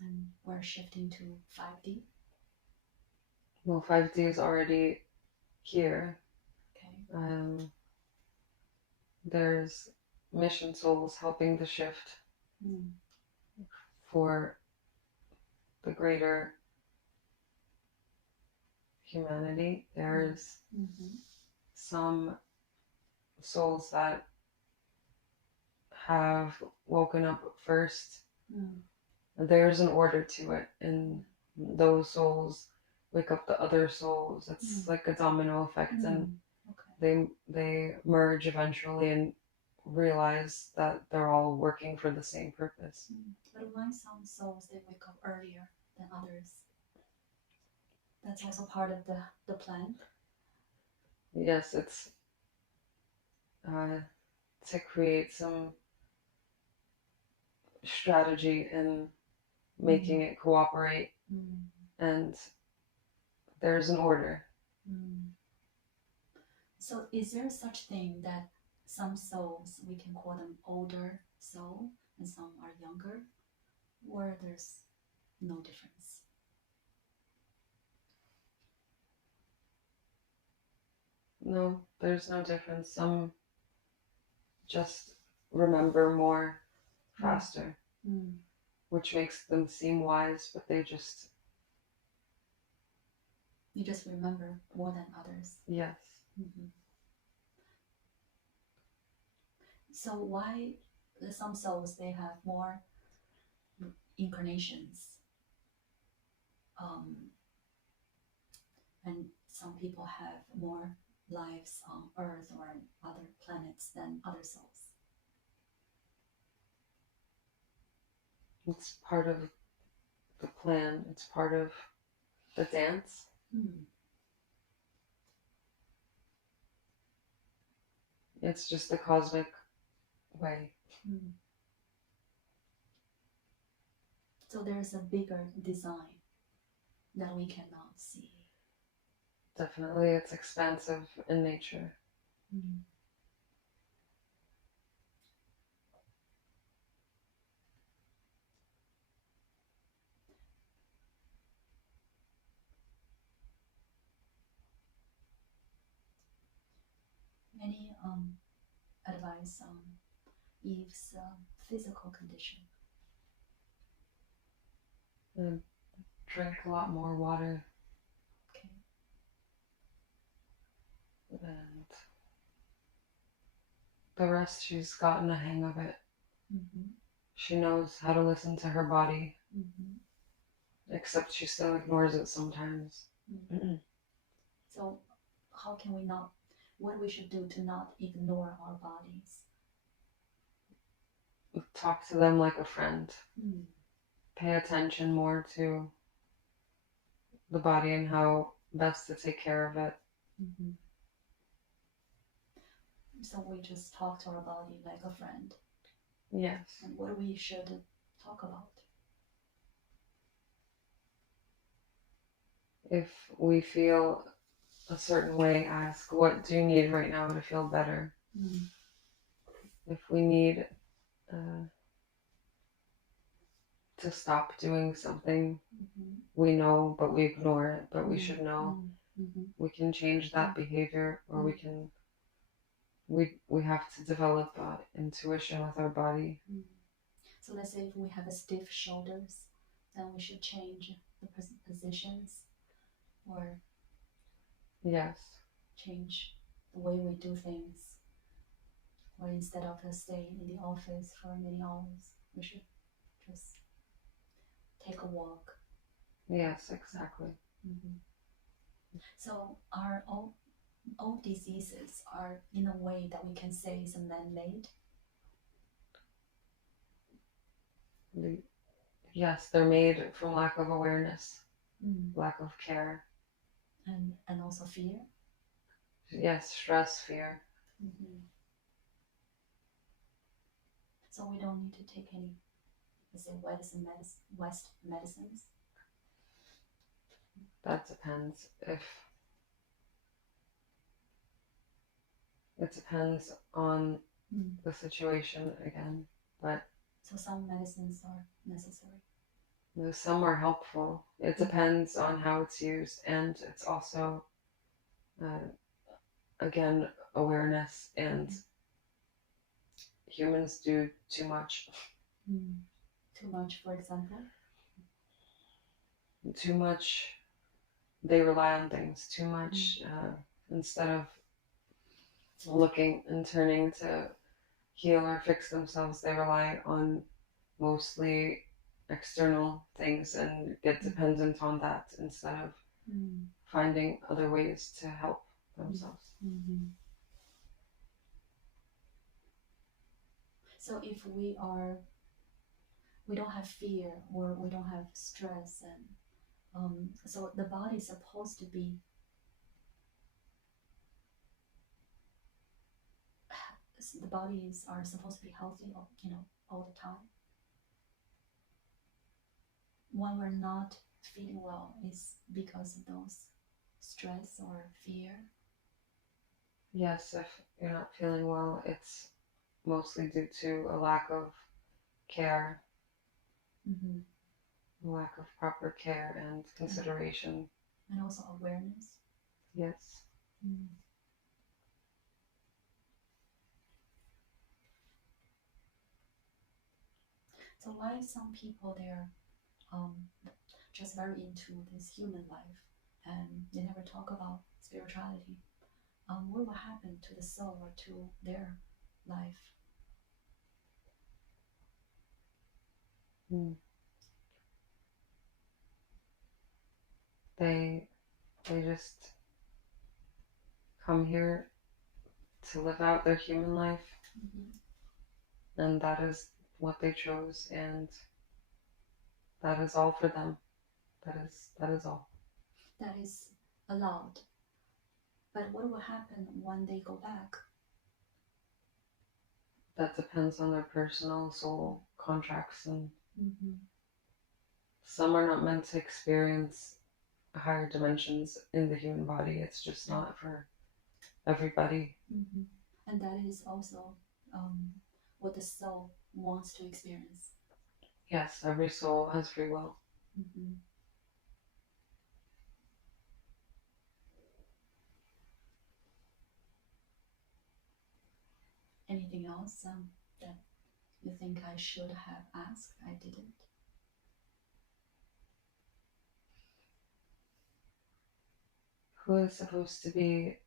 and we're shifting to 5D. Well, 5D is already here. Okay. There's mission souls helping the shift for the greater humanity. There's some souls that have woken up first. There's an order to it, and those souls wake up the other souls. It's like a domino effect, and Okay. they merge eventually and realize that they're all working for the same purpose. But why some souls they wake up earlier than others? That's also part of the plan. Yes, it's to create some strategy in making it cooperate, and there's an order. So is there such thing that some souls, we can call them older soul, and some are younger, or there's no difference? No, there's no difference. Some just remember more faster, which makes them seem wise, but you just remember more than others. Yes. So why some souls they have more incarnations, and some people have more lives on Earth or other planets than other souls? It's part of the plan. It's part of the dance. It's just the cosmic way. So there's a bigger design that we cannot see. Definitely, it's expansive in nature. Any advice on Eve's physical condition? And drink a lot more water. Okay. And the rest, she's gotten a hang of it. She knows how to listen to her body, except she still ignores it sometimes. So how can we not, what we should do to not ignore our bodies? Talk to them like a friend. Pay attention more to the body and how best to take care of it. So we just talk to our body like a friend. Yes. And what we should talk about? If we feel a certain way, ask, what do you need right now to feel better? If we need to stop doing something, we know, but we ignore it, but we should know. We can change that behavior, or we have to develop intuition with our body. So let's say if we have a stiff shoulders, then we should change the positions, or yes, change the way we do things, or instead of staying in the office for many hours, we should just take a walk. Yes, exactly. So are all diseases are in a way that we can say is man-made? Yes, they're made from lack of awareness, lack of care. And also fear? Yes, stress, fear. So we don't need to take any, let's say, West medicines? That depends. It depends on the situation again, but so some medicines are necessary. Some are helpful. It depends on how it's used, and it's also again, awareness, and humans do too much. Too much, for example? Too much, they rely on things too much, instead of looking and turning to heal or fix themselves. They rely on mostly external things and get dependent on that instead of finding other ways to help themselves. So if we don't have fear or we don't have stress, and so the body is supposed to be the bodies are supposed to be healthy, all the time. When we're not feeling well, is because of those stress or fear. Yes, if you're not feeling well, it's mostly due to a lack of care, lack of proper care and consideration. And also awareness. Yes. So why some people, they're just very into this human life and they never talk about spirituality? What will happen to the soul or to their life? They just come here to live out their human life, and that is what they chose, and that is all for them. That is all. That is allowed. But what will happen when they go back? That depends on their personal soul contracts, and some are not meant to experience higher dimensions in the human body. It's just not for everybody. And that is also what the soul wants to experience. Yes, every soul has free will. Anything else that you think I should have asked? I didn't. Who is supposed to be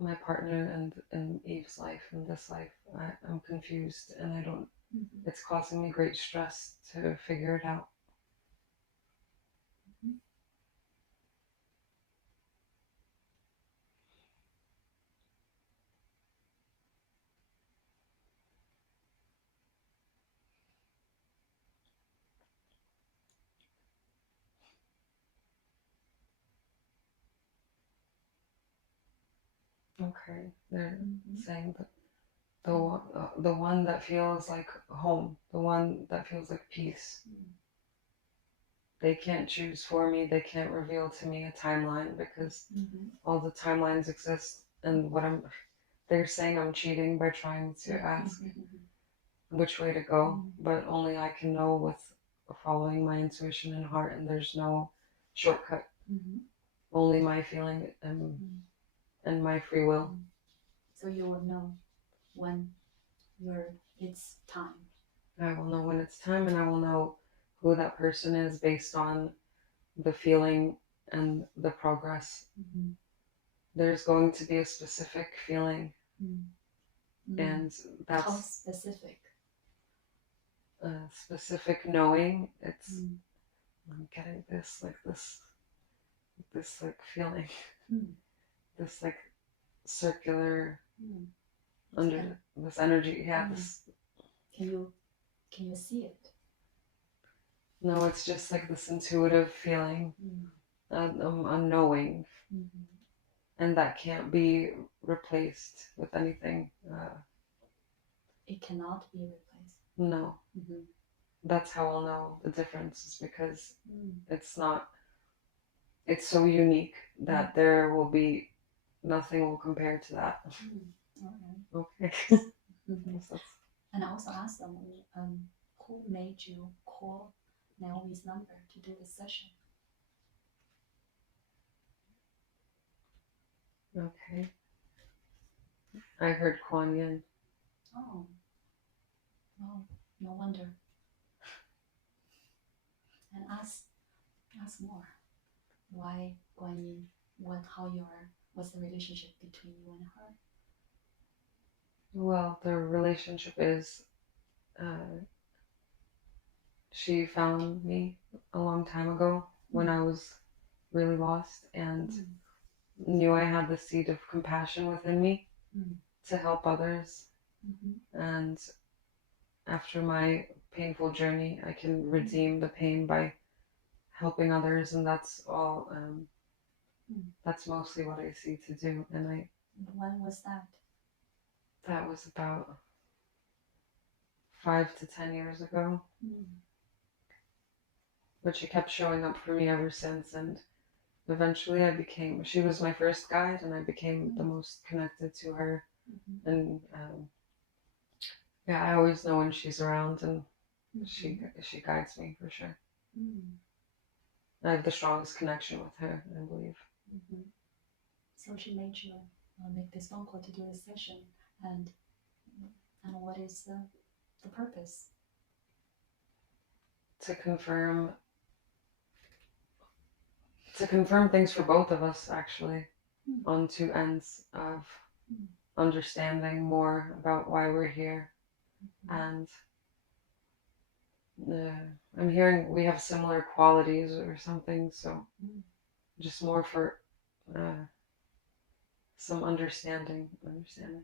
my partner in Eve's life, in this life? I'm confused, and I don't. It's causing me great stress to figure it out. Okay, they're saying that the one that feels like home, the one that feels like peace. They can't choose for me. They can't reveal to me a timeline because all the timelines exist. And they're saying I'm cheating by trying to ask which way to go, but only I can know with following my intuition and heart, and there's no shortcut. Only my feeling and my free will. So you will know when it's time. I will know when it's time, and I will know who that person is based on the feeling and the progress. There's going to be a specific feeling, and that's how specific. A specific knowing. It's I'm getting this like feeling, this like circular under this energy. Yeah, this. Can you see it? No, it's just like this intuitive feeling, a knowing, and that can't be replaced with anything. It cannot be replaced. No. That's how I'll know the difference, is because it's so unique that there will be nothing will compare to that. Okay. And I also asked them, who made you call Naomi's number to do this session? Okay. I heard Kuan Yin. Oh. No wonder. And ask more. Why Guan Yin? What's the relationship between you and her? Well, the relationship is she found me a long time ago when I was really lost, and knew I had the seed of compassion within me to help others. And after my painful journey, I can redeem the pain by helping others, and that's all. That's mostly what I see to do. And When was that? that was about 5 to 10 years ago. But she kept showing up for me ever since, and eventually she was my first guide, and I became the most connected to her. And yeah, I always know when she's around, and she guides me for sure. I have the strongest connection with her, I believe. So she made you make this phone call to do a session, and what is the purpose? To confirm things for both of us, actually, on two ends of understanding more about why we're here. And I'm hearing we have similar qualities or something, so just more for some understanding. Anything else?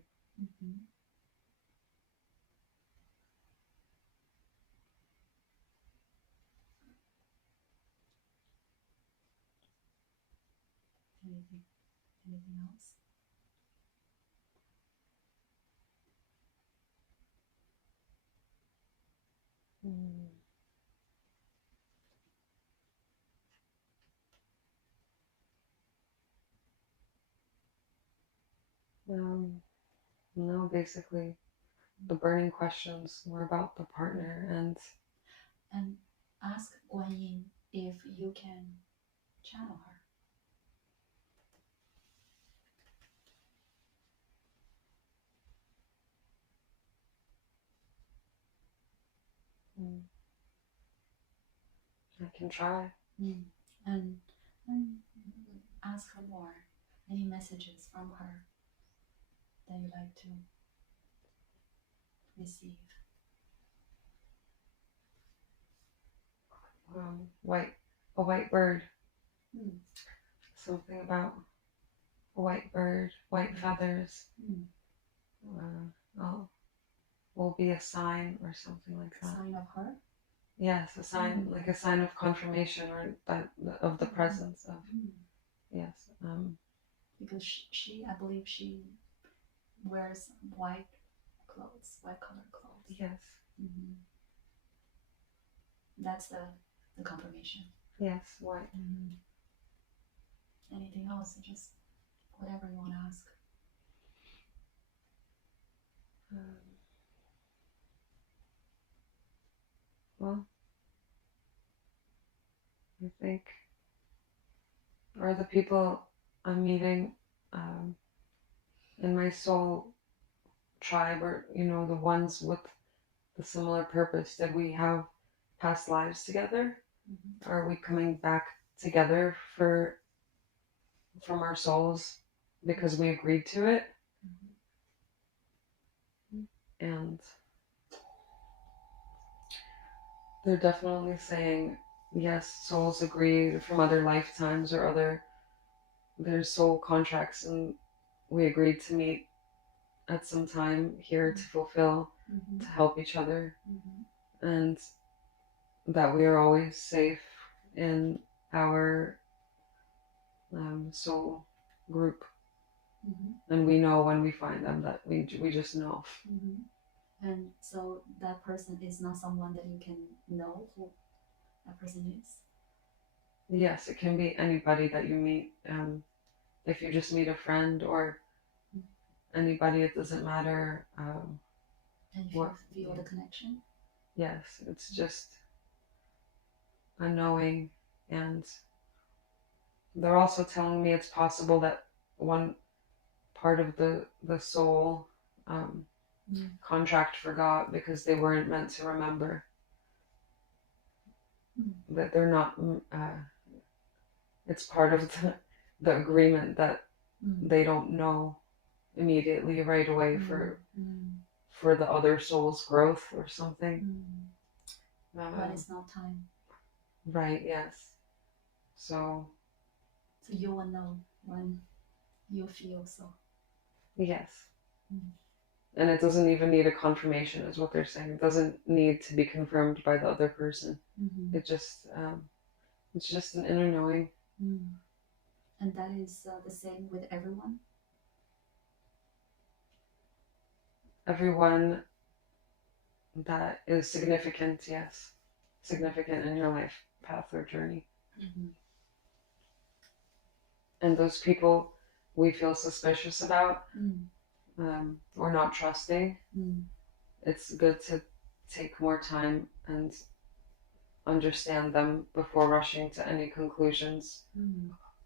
No, basically the burning questions were about the partner, and ask Guan Yin if you can channel her. I can try. And ask her more. Any messages from her that you like to receive? A white bird. Something about a white bird, white feathers. Will be a sign or something like that. A sign of her? Yes, a sign, like a sign of confirmation or that of the presence of. Yes. Because I believe she wears white clothes, white colored clothes. Yes. That's the confirmation. Yes, white. Anything else? Just whatever you want to ask. Well, I think, are the people I'm meeting in my soul tribe, or the ones with the similar purpose? Did we have past lives together? Are we coming back together from our souls because we agreed to it? And they're definitely saying, yes, souls agreed from other lifetimes or there's soul contracts, and we agreed to meet at some time here to fulfill, to help each other, and that we are always safe in our soul group. And we know when we find them that we just know. And so that person is not someone that you can know who that person is? Yes, it can be anybody that you meet. If you just meet a friend or anybody, it doesn't matter. And if you feel the connection? Yes, it's just a knowing. And they're also telling me it's possible that one part of the soul contract forgot because they weren't meant to remember. That they're not, it's part of the agreement that they don't know immediately right away for the other soul's growth or something. But it's not time. Right, yes. So So you will know when you feel so. Yes. Mm. And it doesn't even need a confirmation, is what they're saying. It doesn't need to be confirmed by the other person. Mm-hmm. It's just an inner knowing. Mm. And that is the same with everyone? Everyone that is significant, yes. Significant in your life path or journey. Mm-hmm. And those people we feel suspicious about, or not trusting, it's good to take more time and understand them before rushing to any conclusions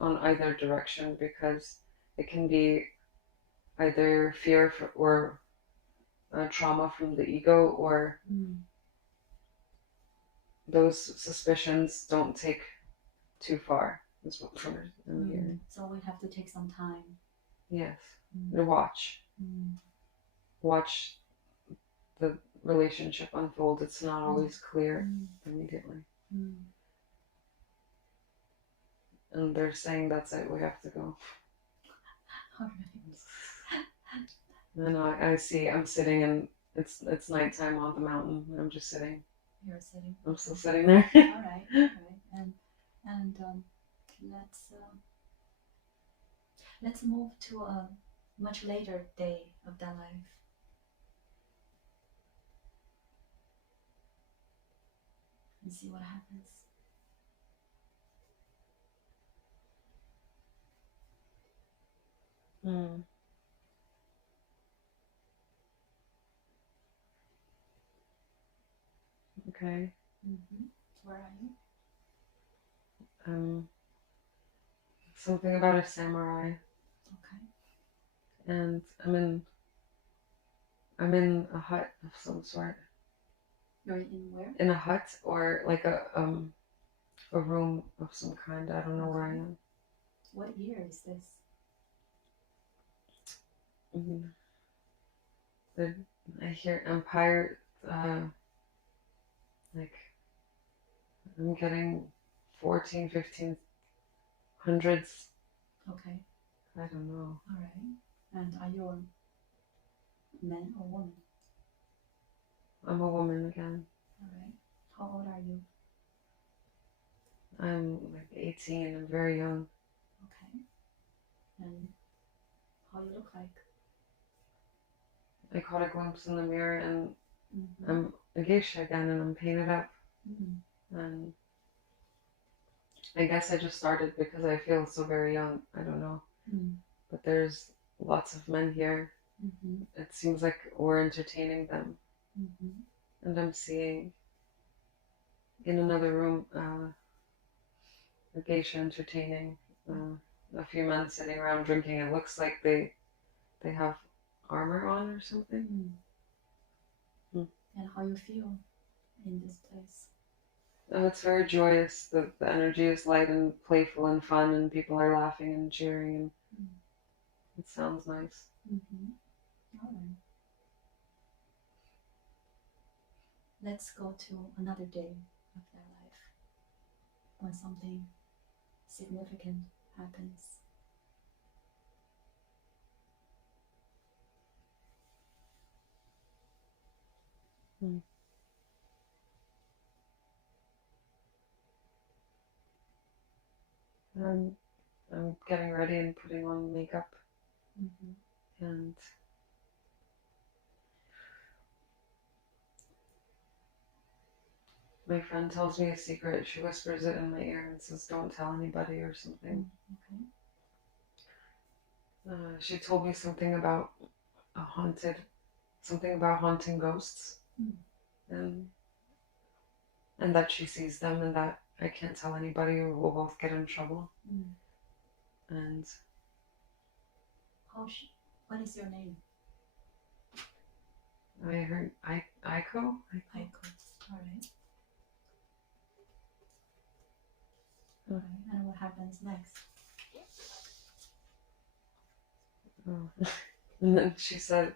on either direction, because it can be either fear or trauma from the ego, or those suspicions don't take too far, is what I'm hearing. So we have to take some time. Yes. Watch the relationship unfold. It's not always clear immediately. And they're saying that's it, we have to go. All right. And I see, I'm sitting, and it's nighttime on the mountain, and I'm just sitting. You're sitting. I'm still sitting there. All right. And let's move to a much later day of that life. And see what happens. Okay. Where are you? Something about a samurai. Okay. And I'm in a hut of some sort. You're in where? In a hut, or like a room of some kind. I don't know where I am. What year is this? I hear empire, like I'm getting 14, 1500s. Okay. I don't know. All right. And are you a man or woman? I'm a woman again. All right. How old are you? I'm like 18. I'm very young. Okay. And how you look like? I caught a glimpse in the mirror, and I'm a geisha again, and I'm painted up. And I guess I just started because I feel so very young. I don't know. But there's lots of men here. It seems like we're entertaining them. And I'm seeing in another room a geisha entertaining a few men sitting around drinking. It looks like they have armor on or something. And how you feel in this place? Oh, it's very joyous. The energy is light and playful and fun, and people are laughing and cheering, and it sounds nice. All right. Let's go to another day of their life when something significant happens. I'm getting ready and putting on makeup, and my friend tells me a secret. She whispers it in my ear and says, "Don't tell anybody," or something. She told me something about something about haunting ghosts, and that she sees them, and that I can't tell anybody or we'll both get in trouble. And what is your name? I heard Aiko. Michael. All right. All right. And what happens next? And then she said,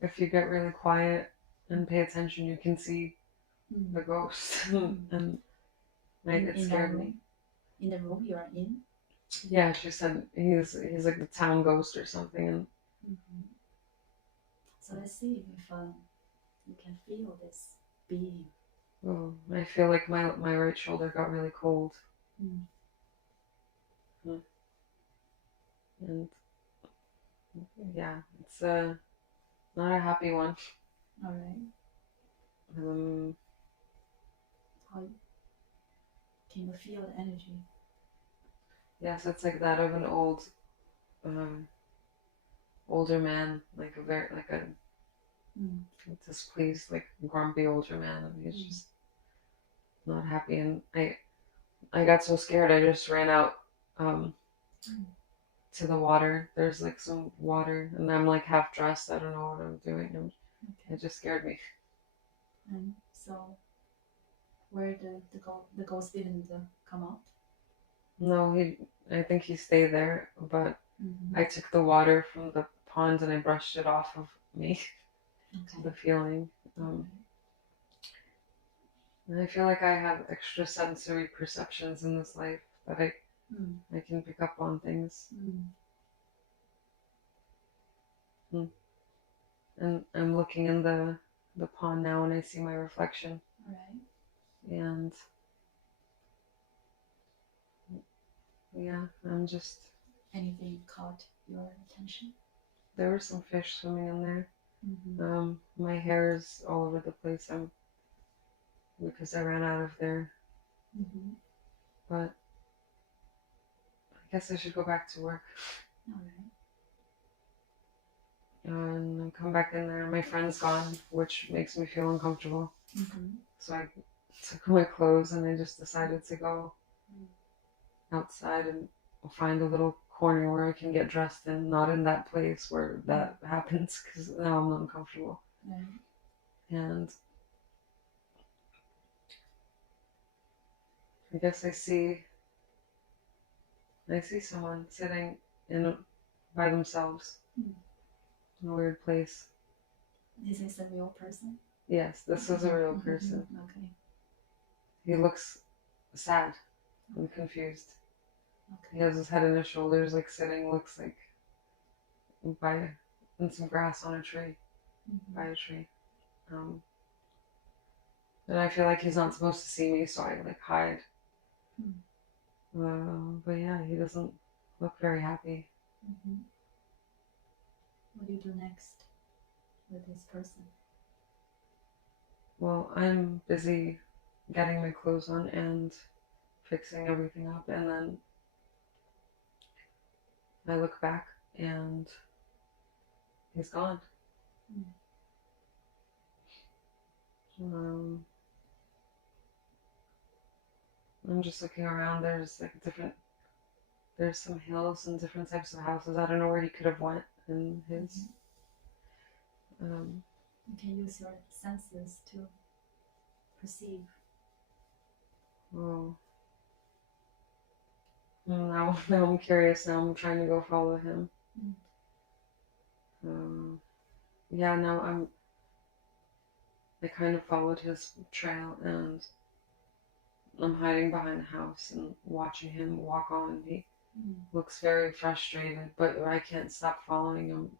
if you get really quiet and pay attention, you can see the ghost. And it scared me. In the room you are in? Yeah, she said he's like the town ghost or something. And So let's see if you can feel this being. oh, I feel like my right shoulder got really cold. And yeah, it's not a happy one. All right. How can you feel the energy? Yes, it's like that of an older man, like a displeased, like grumpy older man, and he's just not happy. And I got so scared, I just ran out to the water. There's like some water, and I'm like half dressed. I don't know what I'm doing. Okay. It just scared me. And so, where the ghost didn't come out? No, I think he stayed there, but I took the water from the pond and I brushed it off of me. Okay. The feeling. And I feel like I have extra sensory perceptions in this life that I can pick up on things. And I'm looking in the pond now and I see my reflection. Right. And yeah, I'm just... Anything caught your attention? There were some fish swimming in there. My hair is all over the place. Because I ran out of there. But I guess I should go back to work. All right. And I come back in there. My friend's gone, which makes me feel uncomfortable. So I took my clothes and I just decided to go outside and find a little corner where I can get dressed and not in that place where that happens, because now I'm uncomfortable. Right. And I guess I see someone sitting by themselves in a weird place. Is this a real person? Yes, this was a real person. Okay. He looks sad and confused. Okay. He has his head in his shoulders, like sitting, looks like in some grass on a tree, by a tree. And I feel like he's not supposed to see me, so I like hide. But yeah, he doesn't look very happy. What do you do next with this person? Well, I'm busy getting my clothes on and fixing everything up, and then I look back and he's gone. I'm just looking around. There's some hills and different types of houses. I don't know where he could have went in his. You can use your senses to perceive. Oh. Now I'm curious. Now I'm trying to go follow him. Yeah, now I kind of followed his trail and I'm hiding behind the house and watching him walk on. He looks very frustrated, but I can't stop following him.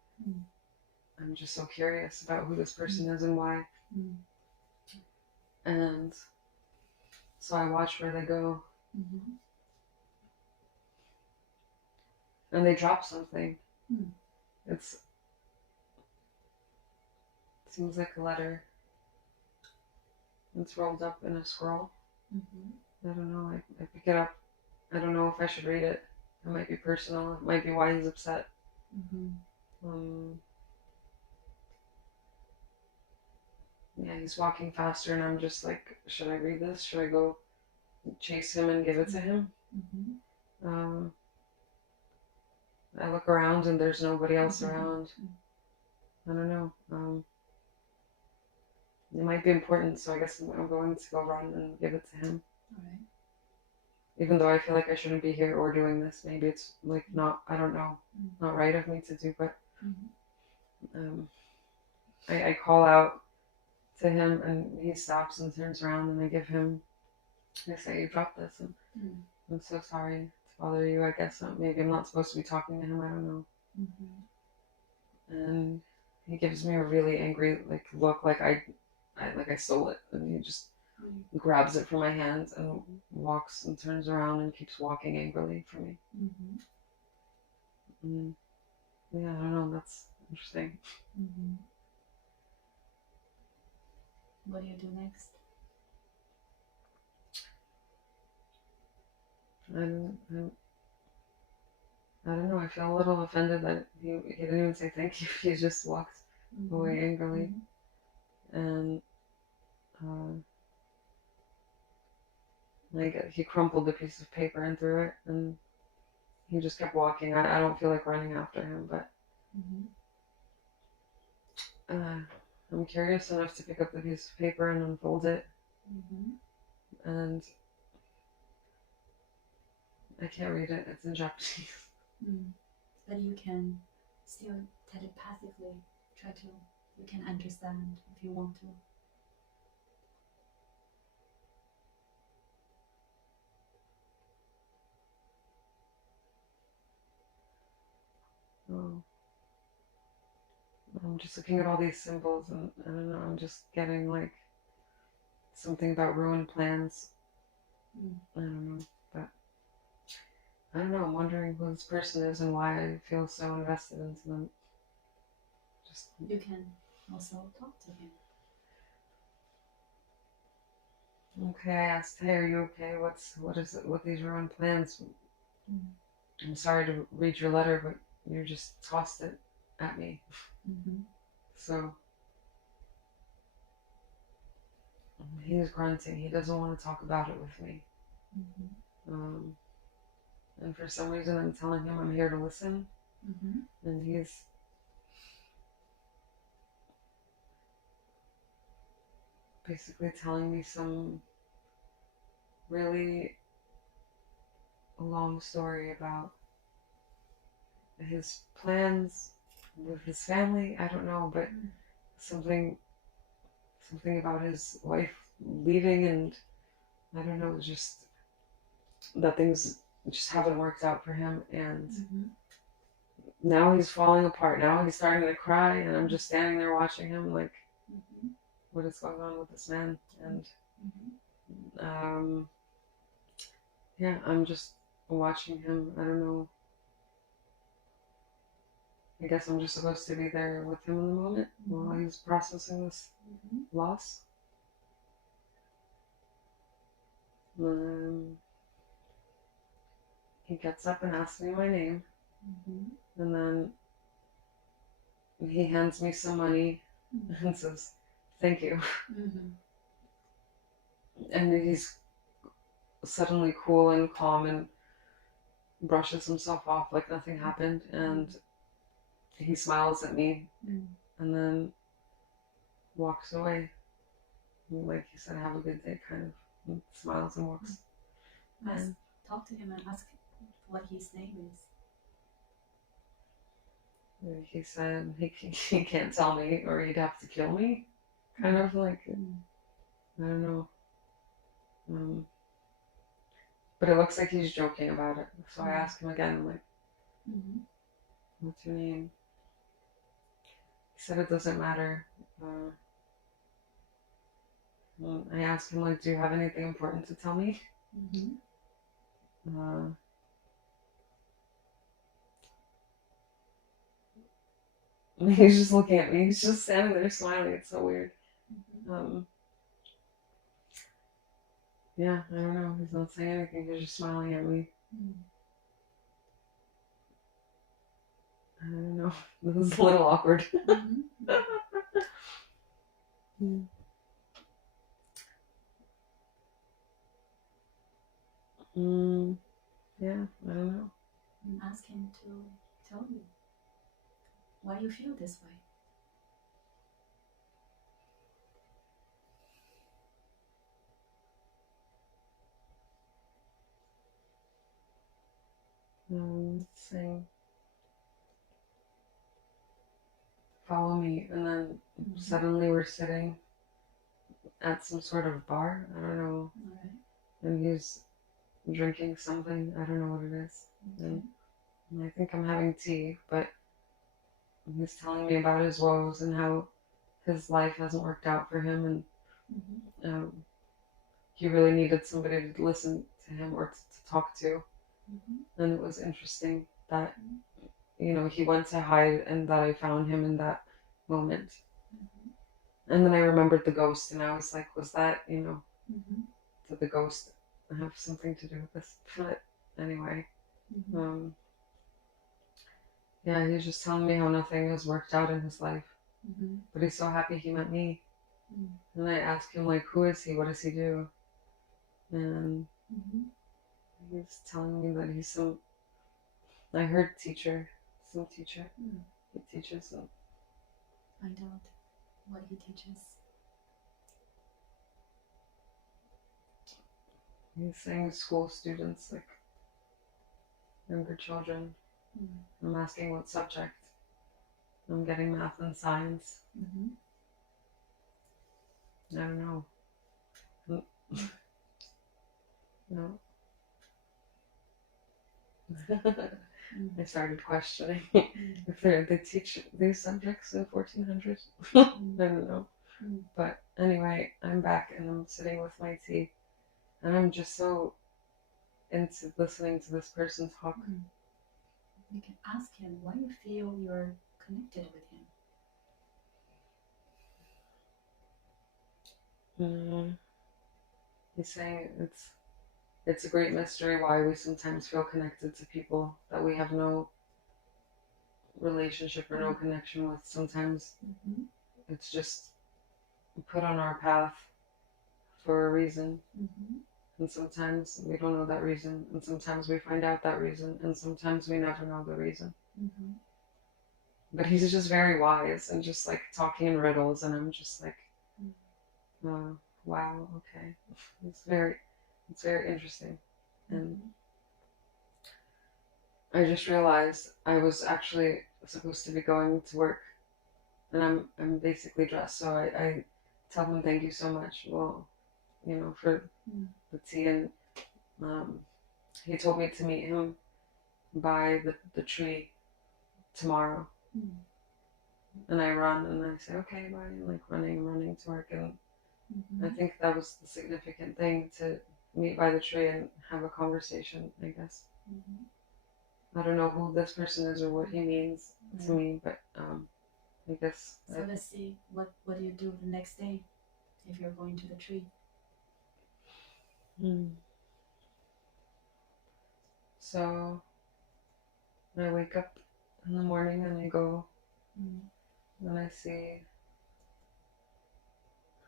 I'm just so curious about who this person is and why. And so I watch where they go. And they drop something. It seems like a letter. It's rolled up in a scroll. I don't know. I pick it up. I don't know if I should read it. It might be personal. It might be why he's upset. Yeah, he's walking faster, and I'm just like, should I read this? Should I go chase him and give it to him? I look around, and there's nobody else around. I don't know. It might be important, so I guess I'm going to go run and give it to him. All right. Even though I feel like I shouldn't be here or doing this. Maybe it's like not, I don't know, not right of me to do, but I call out to him and he stops and turns around and I say, you dropped this and I'm so sorry. It's bother you. I guess maybe I'm not supposed to be talking to him. I don't know. And he gives me a really angry look, like I stole it, and he just grabs it from my hands and walks and turns around and keeps walking angrily for me. Yeah, I don't know. That's interesting. What do you do next? I don't know. I feel a little offended that he didn't even say thank you. He just walked away angrily, and he crumpled a piece of paper and threw it, and he just kept walking. I don't feel like running after him, but I'm curious enough to pick up the piece of paper and unfold it, and I can't read it. It's in Japanese. But you can still telepathically you can understand if you want to. Oh. I'm just looking at all these symbols, and I don't know, I'm just getting something about ruined plans. I don't know, but I don't know. I'm wondering who this person is and why I feel so invested into them. You can also talk to him. Okay, I asked, hey, are you okay? What is it with these ruined plans? I'm sorry to read your letter, but you just tossed it at me. So he's grunting. He doesn't want to talk about it with me. And for some reason, I'm telling him I'm here to listen. And he's basically telling me some really long story about his plans with his family. I don't know, but something about his wife leaving, and I don't know, just that things just haven't worked out for him, and now he's falling apart. Now he's starting to cry, and I'm just standing there watching him like, what is going on with this man? And yeah, I'm just watching him. I don't know. I guess I'm just supposed to be there with him in the moment while he's processing this loss. He gets up and asks me my name, and then he hands me some money and says, thank you. And he's suddenly cool and calm and brushes himself off like nothing happened, and he smiles at me and then walks away. Like he said, have a good day, kind of. And smiles and walks. And talk to him and ask what his name is. He said he can't tell me or he'd have to kill me. Kind of like, I don't know. But it looks like he's joking about it. So I ask him again, I'm like, what's your name? He said it doesn't matter. I asked him, like, do you have anything important to tell me? He's just looking at me. He's just standing there smiling. It's so weird. Yeah, I don't know. He's not saying anything. He's just smiling at me. I don't know. This is a little awkward. Yeah, I don't know. And ask him to tell you why you feel this way. Saying, follow me, and then suddenly we're sitting at some sort of bar. I don't know. And he's drinking something. I don't know what it is. And I think I'm having tea, but he's telling me about his woes and how his life hasn't worked out for him, and he really needed somebody to listen to him or to talk to. And it was interesting that, you know, he went to hide and that I found him in that moment. And then I remembered the ghost, and I was like, was that, you know, did the ghost have something to do with this? But anyway, yeah, he was just telling me how nothing has worked out in his life. But he's so happy he met me. And I asked him, like, who is he? What does he do? And he's telling me that he's some, I heard teacher, some teacher. He teaches them. Find out what he teaches. He's saying school students, like younger children. I'm asking what subject. I'm getting math and science. I don't know. No. I started questioning if they teach these subjects in 1400. I don't know. But anyway, I'm back and I'm sitting with my tea, and I'm just so into listening to this person talk. You can ask him why you feel you're connected with him. He's saying it's a great mystery why we sometimes feel connected to people that we have no relationship or no connection with. Sometimes it's just put on our path for a reason. And sometimes we don't know that reason. And sometimes we find out that reason. And sometimes we never know the reason. But he's just very wise and just like talking in riddles. And I'm just like, wow, okay. It's very interesting. And I just realized I was actually supposed to be going to work, and I'm basically dressed, so I tell him thank you so much. Well, you know, for the tea, and he told me to meet him by the tree tomorrow. And I run and I say okay, bye, and like running to work, and I think that was the significant thing, to meet by the tree and have a conversation, I guess. I don't know who this person is or what he means to me, but I guess. So let's see, what do you do the next day if you're going to the tree? So I wake up in the morning and I go and I see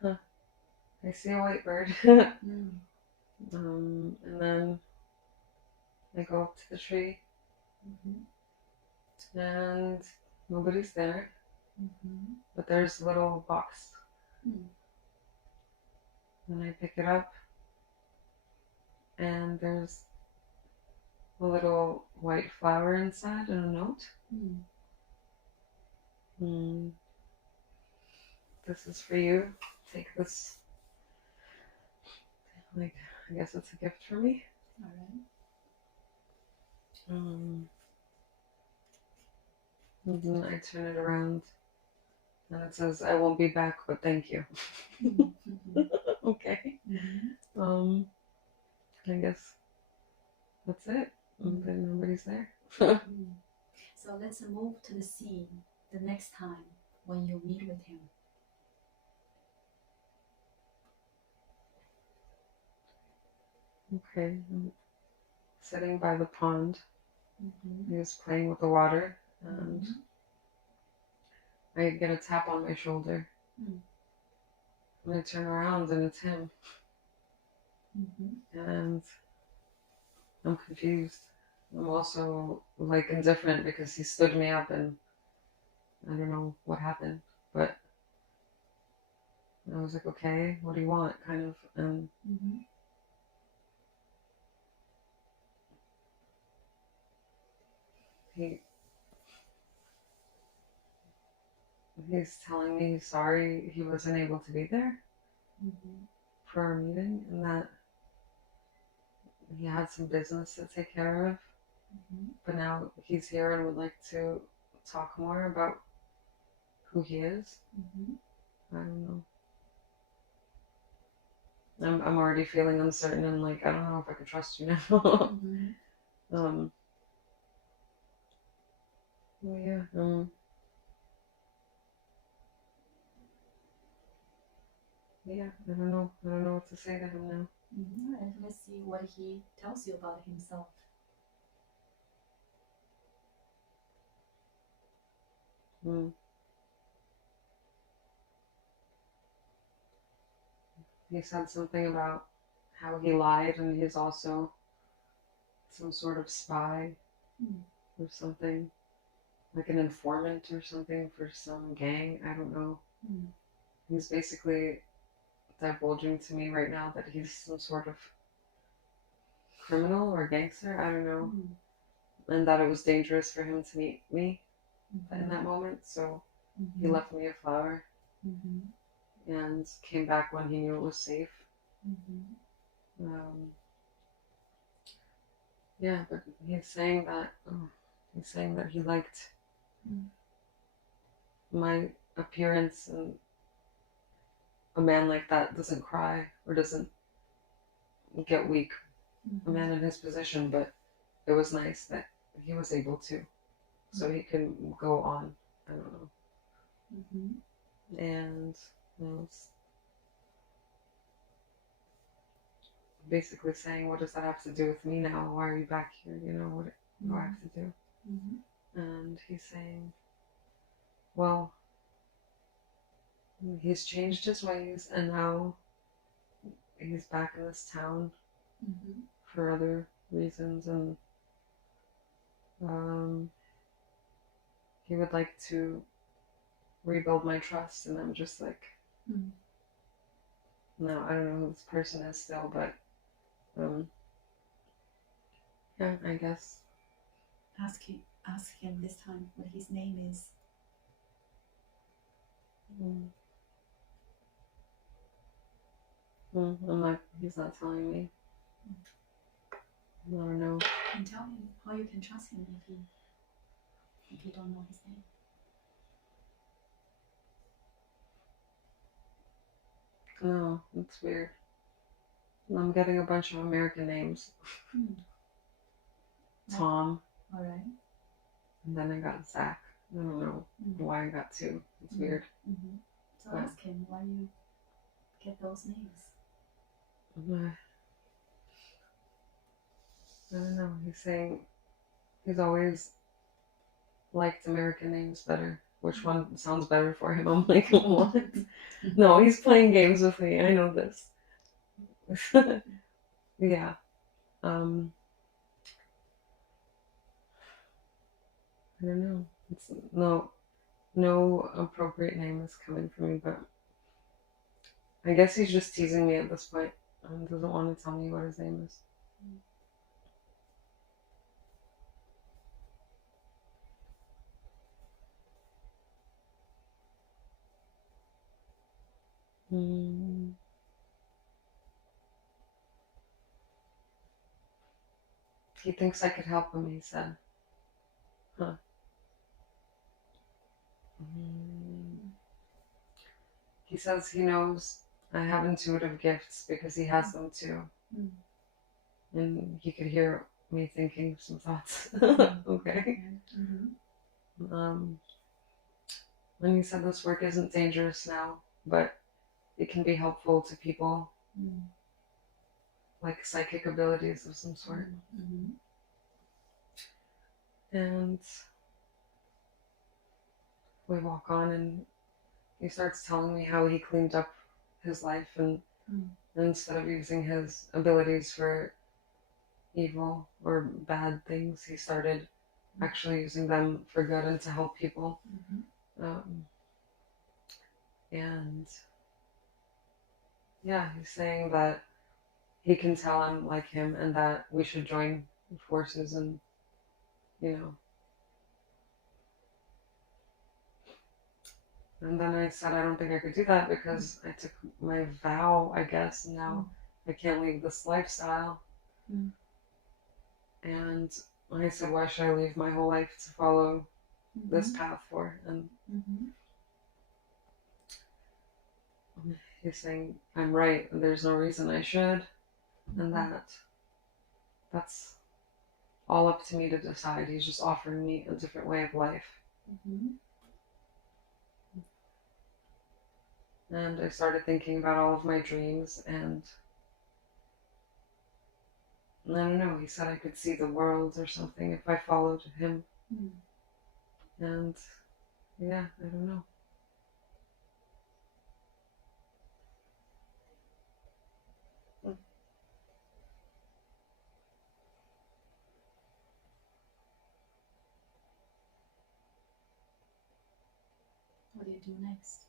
a white bird. And then I go up to the tree and nobody's there, but there's a little box. And I pick it up and there's a little white flower inside and a note. This is for you. Take this. Like, I guess it's a gift for me. All right. And then I turn it around and it says, I won't be back, but thank you. Okay. I guess that's it. But nobody's there. So let's move to the scene the next time when you meet with him. Okay. I'm sitting by the pond. He was playing with the water, and I get a tap on my shoulder. And I turn around and it's him. And I'm confused. I'm also like indifferent because he stood me up and I don't know what happened, but I was like, okay, what do you want, kind of. And he's telling me he's sorry he wasn't able to be there for our meeting, and that he had some business to take care of, but now he's here and would like to talk more about who he is. I don't know. I'm already feeling uncertain and like I don't know if I can trust you now. Well, yeah. Yeah. I don't know. I don't know what to say to him now. And let's see what he tells you about himself. He said something about how he lied and he's also some sort of spy or something, like an informant or something for some gang. I don't know. He's basically divulging to me right now that he's some sort of criminal or gangster. I don't know. And that it was dangerous for him to meet me in that moment. So he left me a flower and came back when he knew it was safe. Yeah, but he's saying that he liked my appearance, and a man like that doesn't cry or doesn't get weak. A man in his position, but it was nice that he was able to, so he can go on. I don't know. And basically saying, what does that have to do with me now? Why are you back here? You know, what do I have to do? And he's saying, well, he's changed his ways and now he's back in this town for other reasons, and he would like to rebuild my trust. And I'm just like, no, I don't know who this person is still, but yeah, I guess. Ask him this time what his name is. He's not telling me. I don't know. And tell him how you can trust him if you don't know his name. No, it's weird. I'm getting a bunch of American names. Tom. All right. And then I got Zach. I don't know why I got two. It's weird. So ask him why you get those names. I don't know. He's saying he's always liked American names better. Which one sounds better for him? I'm like, what? No, he's playing games with me. I know this. Yeah. I don't know. It's no appropriate name is coming for me, but I guess he's just teasing me at this point and doesn't want to tell me what his name is. He thinks I could help him, he said. Huh. He says he knows I have intuitive gifts because he has them too. And he could hear me thinking some thoughts. Okay. And he said this work isn't dangerous now, but it can be helpful to people, like psychic abilities of some sort. And we walk on, and he starts telling me how he cleaned up his life, and instead of using his abilities for evil or bad things, he started actually using them for good and to help people. And yeah, he's saying that he can tell I'm like him and that we should join forces, and And then I said I don't think I could do that because I took my vow, I guess, and now I can't leave this lifestyle. Mm. And I said, why should I leave my whole life to follow this path for? And he's saying, I'm right, and there's no reason I should, and that's all up to me to decide. He's just offering me a different way of life. And I started thinking about all of my dreams, and I don't know, he said I could see the world or something if I followed him. And yeah, I don't know. What do you do next?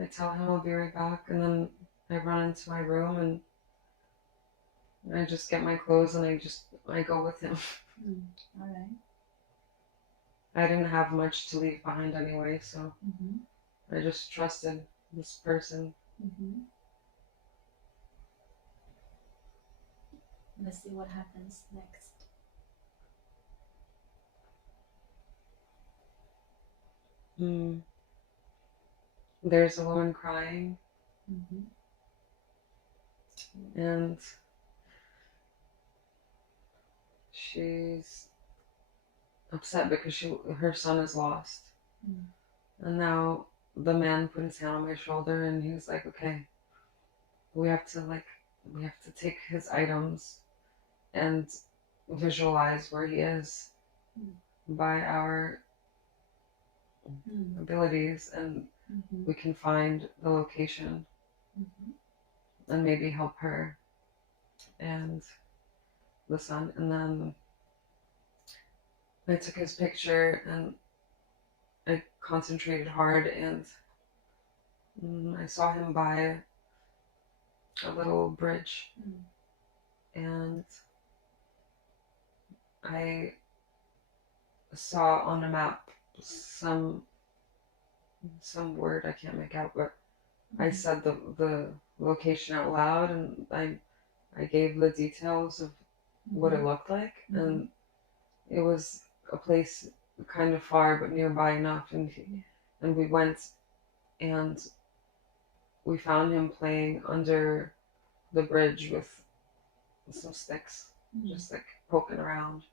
I tell him I'll be right back, and then I run into my room and I just get my clothes and I go with him. All right. I didn't have much to leave behind anyway, so I just trusted this person. Let's see what happens next. There's a woman crying, and she's upset because her son is lost. And now the man put his hand on my shoulder and he was like, okay, we have to take his items and visualize where he is by our abilities, and we can find the location and maybe help her and the son. And then I took his picture and I concentrated hard, and I saw him by a little bridge, and I saw on a map some word I can't make out, but I said the location out loud, and I gave the details of what it looked like, and it was a place kind of far but nearby enough, and we went and we found him playing under the bridge with some sticks, just like poking around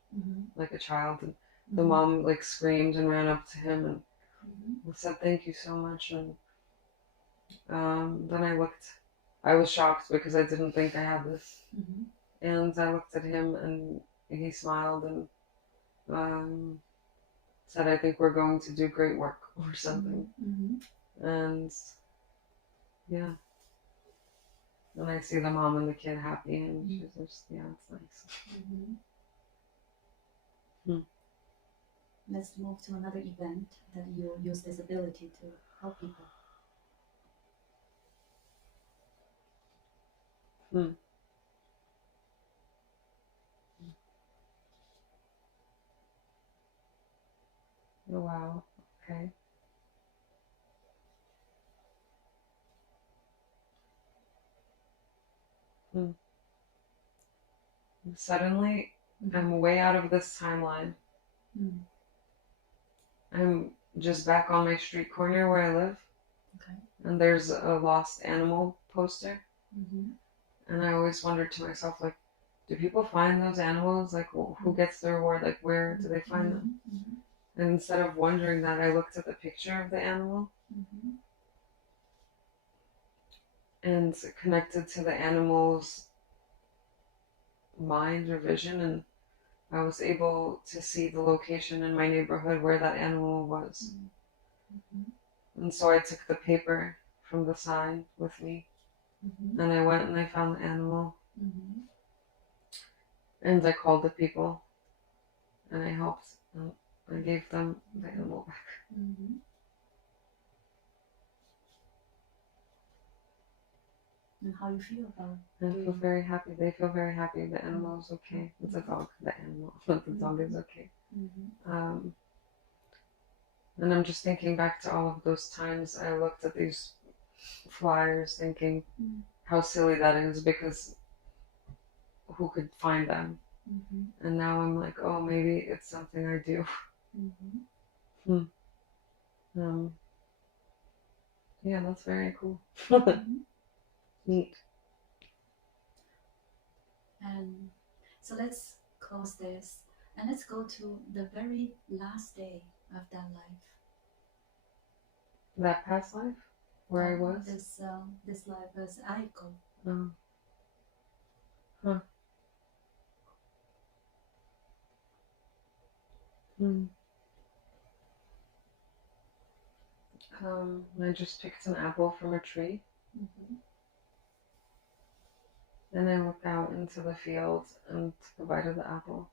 like a child, and the mom like screamed and ran up to him and said thank you so much. And then I was shocked because I didn't think I had this, and I looked at him and he smiled and said, I think we're going to do great work or something. And yeah, and I see the mom and the kid happy, and she's just, yeah, it's nice. Let's move to another event that you'll use this ability to help people. Oh, wow. Okay. Suddenly, I'm way out of this timeline. I'm just back on my street corner where I live. Okay. And there's a lost animal poster. And I always wondered to myself, like, do people find those animals? Like, who gets the reward? Like, where do they find them? And instead of wondering that, I looked at the picture of the animal and connected to the animal's mind or vision, and I was able to see the location in my neighborhood where that animal was. And so I took the paper from the sign with me, and I went and I found the animal, and I called the people, and I helped, and I gave them the animal back. And how you feel about I feel very happy. They feel very happy. The animal is okay. It's a dog. The animal. The dog is okay. And I'm just thinking back to all of those times I looked at these flyers thinking how silly that is, because who could find them? And now I'm like, oh, maybe it's something I do. Yeah, that's very cool. Neat. And so let's close this and let's go to the very last day of that life. That past life? Where I was? This life as Aiko. Oh. Huh. I just picked an apple from a tree. And I looked out into the field and took a bite of the apple.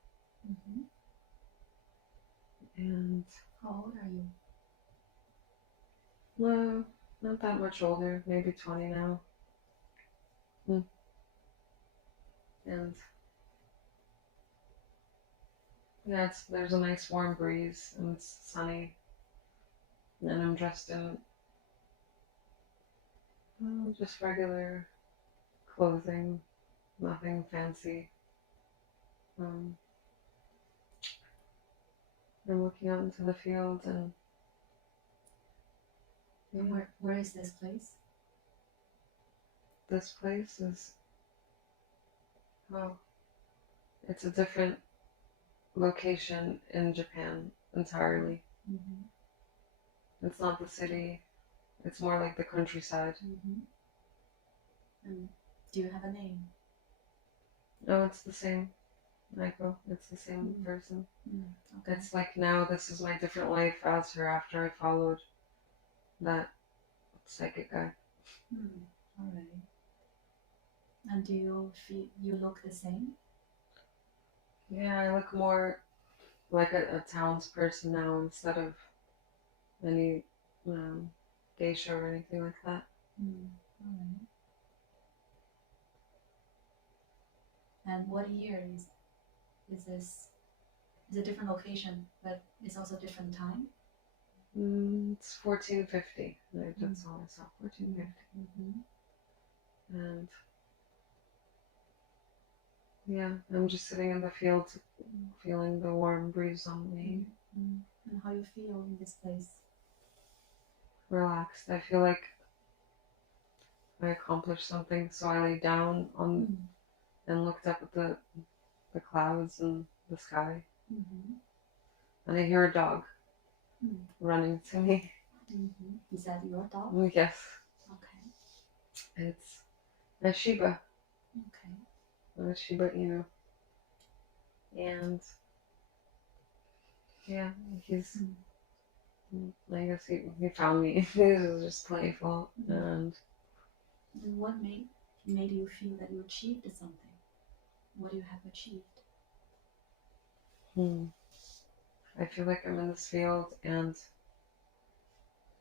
And how old are you? Well, not that much older, maybe 20 now. And yeah, there's a nice warm breeze and it's sunny. And I'm dressed in just regular clothing, nothing fancy. I'm looking out into the field and where is this place? This place is, it's a different location in Japan entirely. It's not the city, it's more like the countryside. And do you have a name? No, it's the same, Michael. It's the same person. Okay. It's like now this is my different life as her after I followed that psychic guy. Alright. And do you feel you look the same? Yeah, I look more like a townsperson now instead of any geisha or anything like that. Alright. And what year is this? It's a different location, but it's also different time? It's 1450. That's all I saw, 1450. And yeah, I'm just sitting in the field feeling the warm breeze on me. And how you feel in this place? Relaxed. I feel like I accomplished something, so I lay down on and looked up at the clouds and the sky. And I hear a dog running to me. Is that your dog? Yes. Okay. It's a Shiba. Okay. A Shiba Inu. And yeah, he's, I guess he found me. He was just playful. And what made you feel that you achieved something? What do you have achieved? I feel like I'm in this field and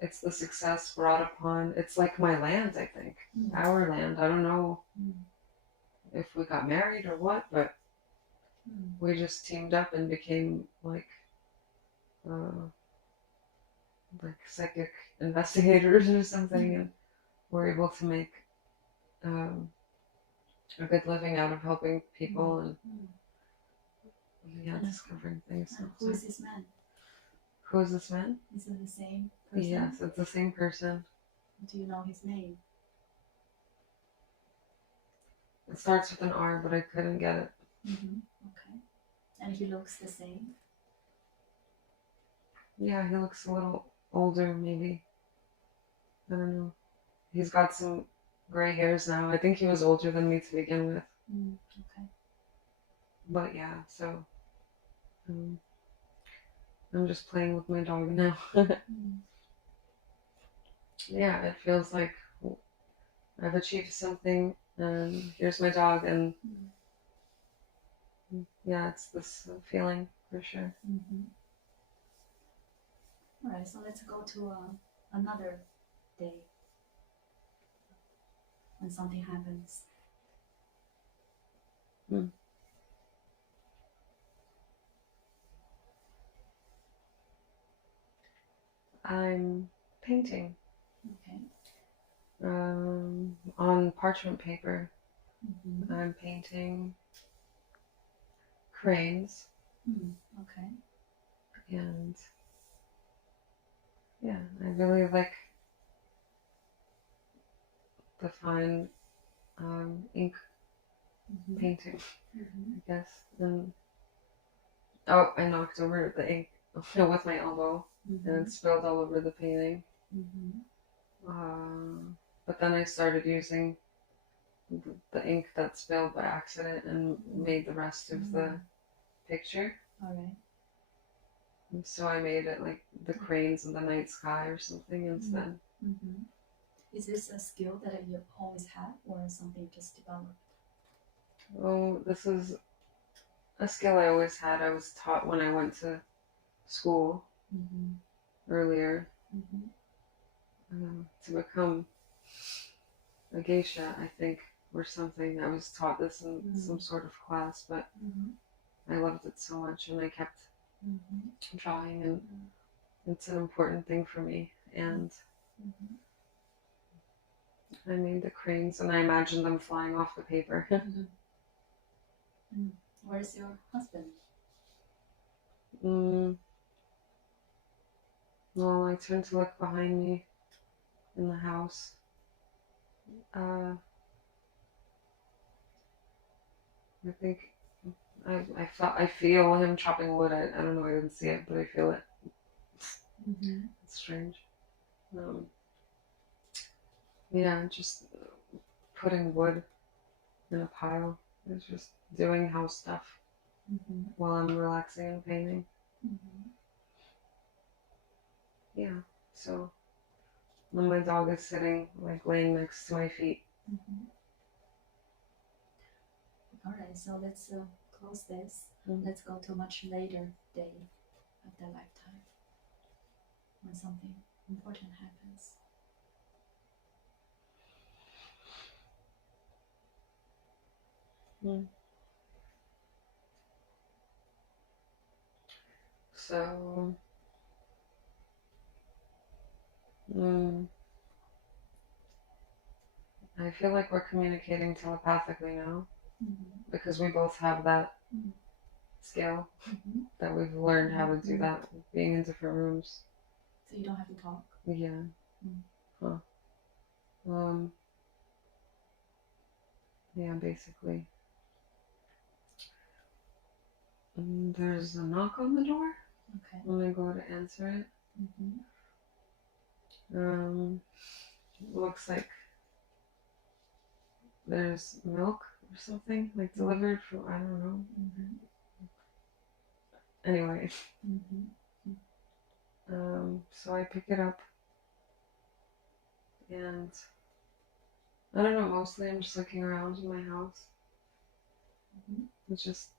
it's the success brought upon, it's like my land, I think. Our land. I don't know if we got married or what, but we just teamed up and became like psychic investigators or something, and we're able to make a good living out of helping people and discovering things. And who is this man? Who is this man? Is it the same person? Yes, it's the same person. Do you know his name? It starts with an R, but I couldn't get it. Okay. And he looks the same? Yeah, he looks a little older, maybe. I don't know. He's got some gray hairs now. I think he was older than me to begin with. Okay. But yeah, so I'm just playing with my dog now. Yeah, it feels like I've achieved something, and here's my dog, and yeah, it's this feeling for sure. Alright, so let's go to another day when something happens. I'm painting. Okay. On parchment paper. Mm-hmm. I'm painting cranes. Okay. And yeah, I really like the fine ink painting, I guess. And oh, I knocked over the ink with my elbow, and it spilled all over the painting. But then I started using the ink that spilled by accident and made the rest of the picture. All right. And so I made it like the cranes in the night sky or something instead. Is this a skill that you always had, or something just developed? Oh, this is a skill I always had. I was taught when I went to school earlier to become a geisha, I think, or something. I was taught this in some sort of class, but I loved it so much, and I kept drawing, and it's an important thing for me. And I made the cranes, and I imagined them flying off the paper. Where's your husband? Well, I turned to look behind me in the house. I think I feel him chopping wood. I don't know. I didn't see it, but I feel it. It's strange. Yeah, just putting wood in a pile. It's just doing house stuff while I'm relaxing and painting. Yeah. So when my dog is sitting, like laying next to my feet. All right. So let's close this. Let's go to a much later day of their lifetime when something important happens. So, I feel like we're communicating telepathically now because we both have that skill that we've learned how to do that being in different rooms. So you don't have to talk? Yeah. Huh. Yeah, basically. There's a knock on the door. Okay. I'm gonna go to answer it. Looks like there's milk or something like delivered from, I don't know. Anyway. So I pick it up, and I don't know, mostly I'm just looking around in my house. It's just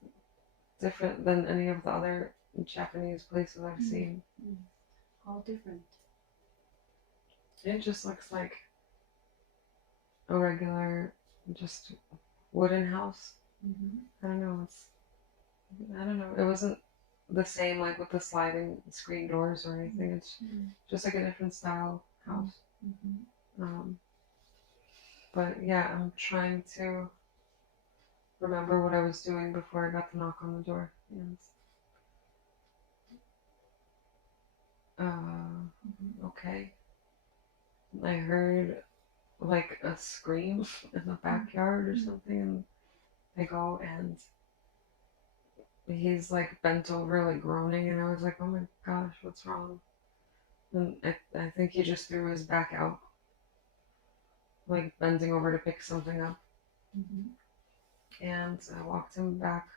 different than any of the other Japanese places I've seen. How different? It just looks like a regular, just wooden house. I don't know. It wasn't the same like with the sliding screen doors or anything. It's just like a different style house. But yeah, I'm trying to remember what I was doing before I got the knock on the door. Okay. I heard like a scream in the backyard or something, and I go, and he's like bent over, like groaning, and I was like, oh my gosh, what's wrong? And I think he just threw his back out, like bending over to pick something up. And I walked him back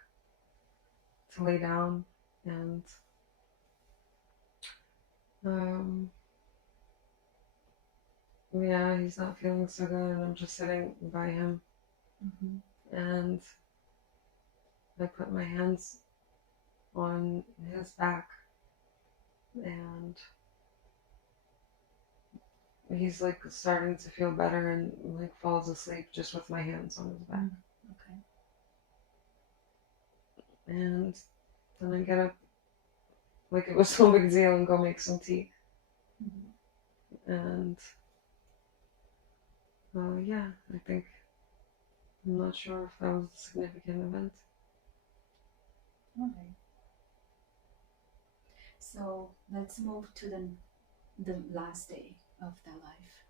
to lay down, and yeah, he's not feeling so good, and I'm just sitting by him. And I put my hands on his back, and he's like starting to feel better and like falls asleep just with my hands on his back. Okay. And then I get up like it was no big deal and go make some tea. And yeah, I think, I'm not sure if that was a significant event. Okay. So let's move to the last day of their life.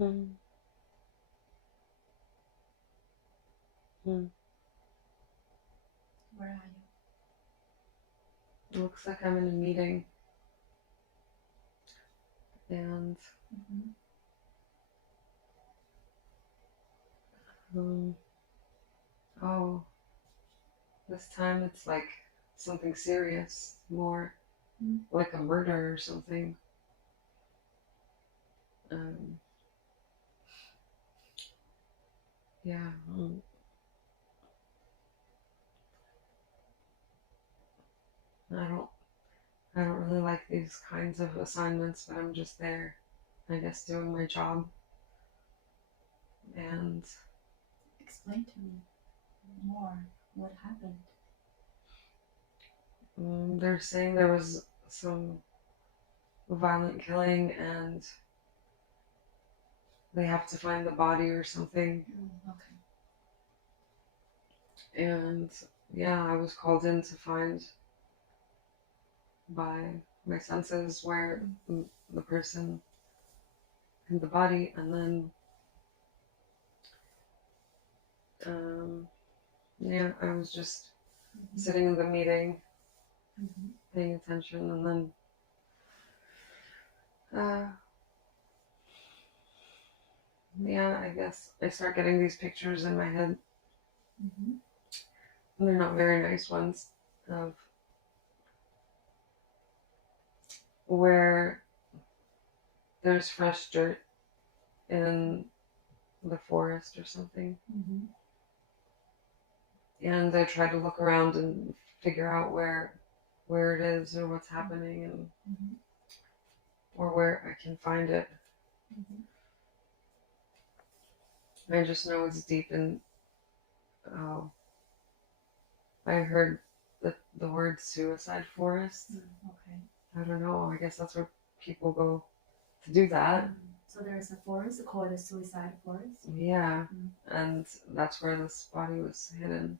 Mm. Mm. Where are It looks like I'm in a meeting, and you? oh, this time it's like something serious, more like a murder or something. Yeah. I don't I don't really like these kinds of assignments, but I'm just there, I guess, doing my job. And Explain to me more what happened. they're saying there was some violent killing, and they have to find the body or something. Okay. And yeah, I was called in to find by my senses where the person and the body, and then yeah, I was just sitting in the meeting, paying attention, and then yeah, I guess I start getting these pictures in my head, and they're not very nice ones, of where there's fresh dirt in the forest or something. And I try to look around and figure out where it is or what's happening, and or where I can find it. I just know it's deep in. Oh, I heard the word suicide forest. Okay. I don't know. I guess that's where people go to do that. So there's a forest called a suicide forest. Yeah, and that's where this body was hidden.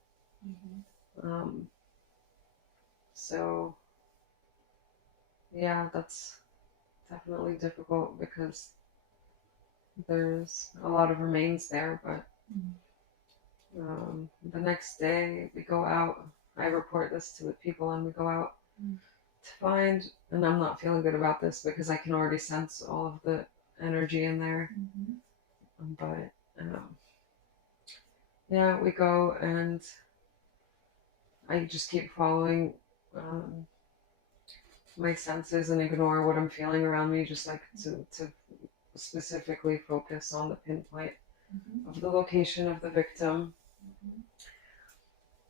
So yeah, that's definitely difficult because there's a lot of remains there. But the next day we go out. I report this to the people, and we go out to find. And I'm not feeling good about this because I can already sense all of the energy in there. But yeah, we go, and I just keep following my senses and ignore what I'm feeling around me, just like to specifically focus on the pinpoint of the location of the victim.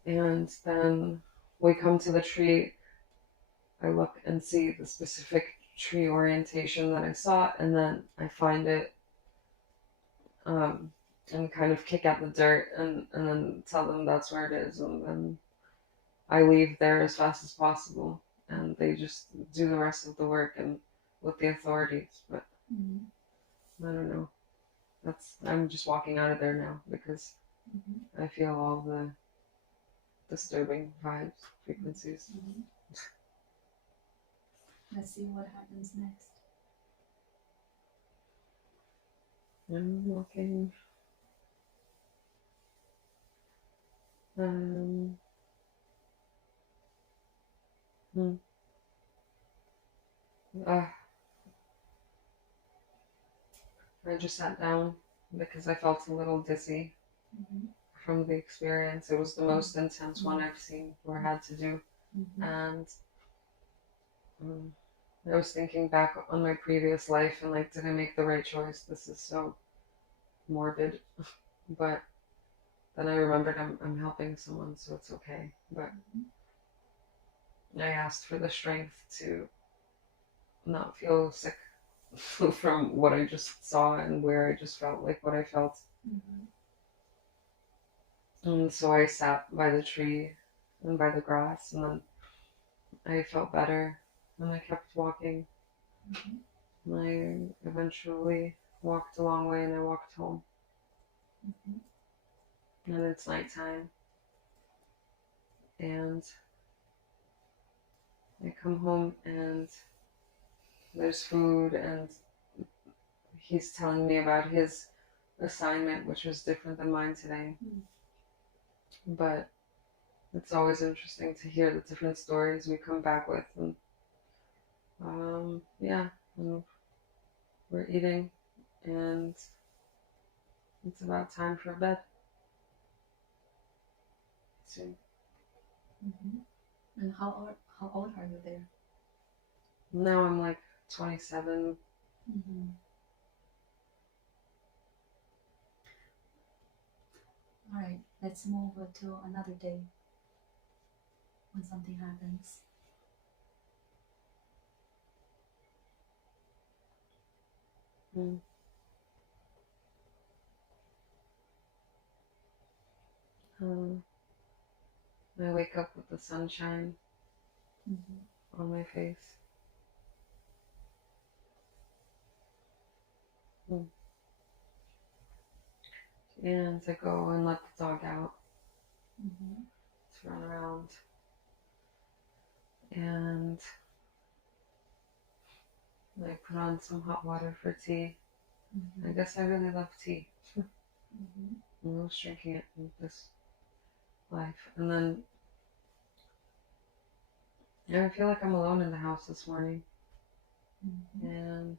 And then we come to the tree. I look and see the specific tree orientation that I saw, and then I find it and kind of kick out the dirt, and then tell them that's where it is, and then I leave there as fast as possible, and they just do the rest of the work and with the authorities. But I don't know. I'm just walking out of there now because I feel all the disturbing vibes, frequencies. Let's see what happens next. I'm walking. I just sat down because I felt a little dizzy from the experience. It was the most intense one I've seen or had to do. And I was thinking back on my previous life and like, did I make the right choice? This is so morbid. But then I remembered I'm helping someone, so it's okay. But I asked for the strength to not feel sick from what I just saw and where I just felt like what I felt. And so I sat by the tree and by the grass, and then I felt better, and I kept walking. Mm-hmm. And I eventually walked a long way, and I walked home. Mm-hmm. And it's nighttime, and I come home, and there's food, and he's telling me about his assignment, which was different than mine today. But it's always interesting to hear the different stories we come back with. And yeah, and we're eating, and it's about time for bed soon. Mm-hmm. And how old are you there? Now I'm like 27. Mm-hmm. All right, let's move to another day when something happens. I wake up with the sunshine on my face. And I go and let the dog out to run around. And I put on some hot water for tea. I guess I really love tea. I'm always drinking it in this life. And then I feel like I'm alone in the house this morning. And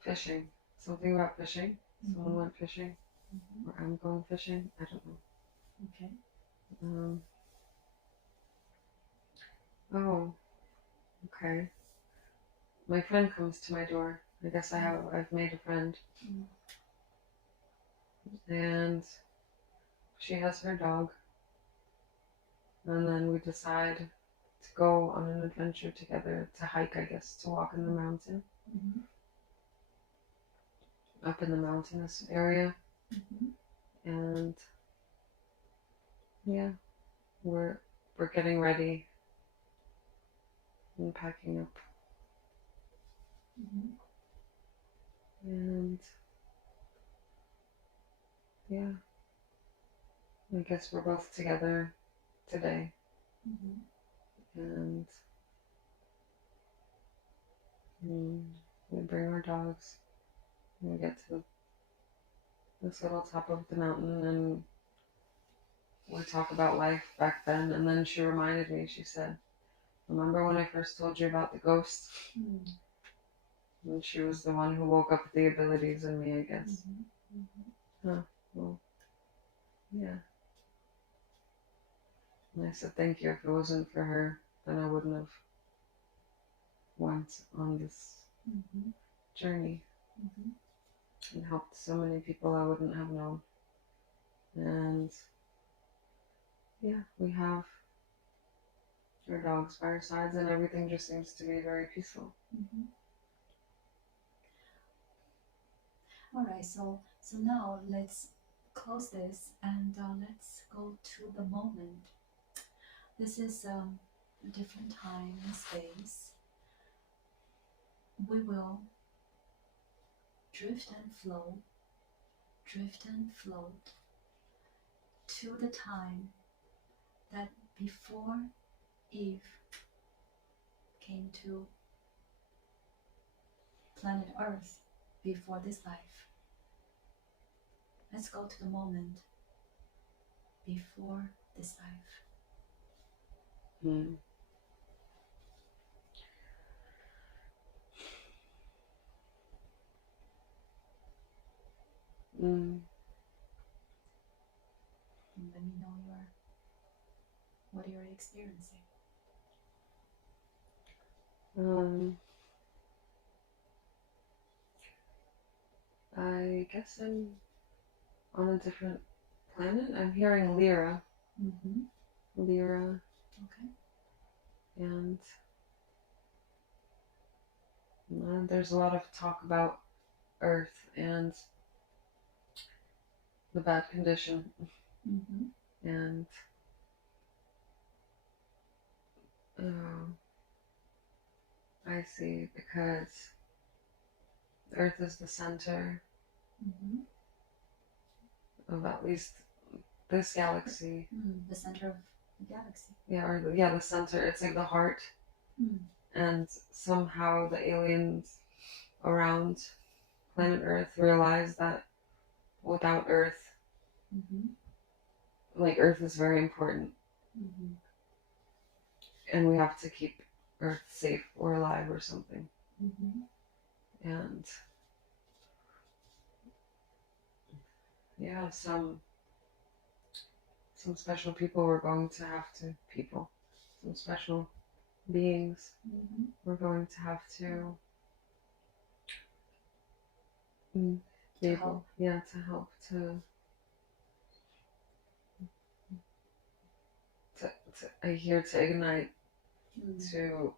fishing. Something about fishing. Someone went fishing. Or I'm going fishing. I don't know. Okay. Oh, okay. My friend comes to my door. I guess I've made a friend. And she has her dog. And then we decide to go on an adventure together, to hike, I guess, to walk in the mountain. Up in the mountainous area. And yeah, we're getting ready and packing up. And yeah, I guess we're both together today. And we bring our dogs. And we get to this little top of the mountain, and we talk about life back then. And then she reminded me, she said, "Remember when I first told you about the ghost?" And she was the one who woke up the abilities in me, I guess. Huh. Well, yeah. And I said, thank you. If it wasn't for her, then I wouldn't have went on this journey and helped so many people I wouldn't have known. And yeah, we have our dogs by our sides, and everything just seems to be very peaceful. All right, so now let's close this and let's go to the moment. This is a different time and space. We will drift and float to the time that before Eve came to planet Earth, before this life. Let's go to the moment before this life. And let me know what you're experiencing. I guess I'm on a different planet. I'm hearing Lyra. Lyra. Okay. And there's a lot of talk about Earth and the bad condition. And I see, because Earth is the center of at least this galaxy. The center of the galaxy. Yeah, or the center. It's like the heart. And somehow the aliens around planet Earth realize that without Earth, like Earth is very important. And we have to keep Earth safe or alive or something. And yeah, some special people were going to have to some special beings were going to have to be able, to help to ignite, to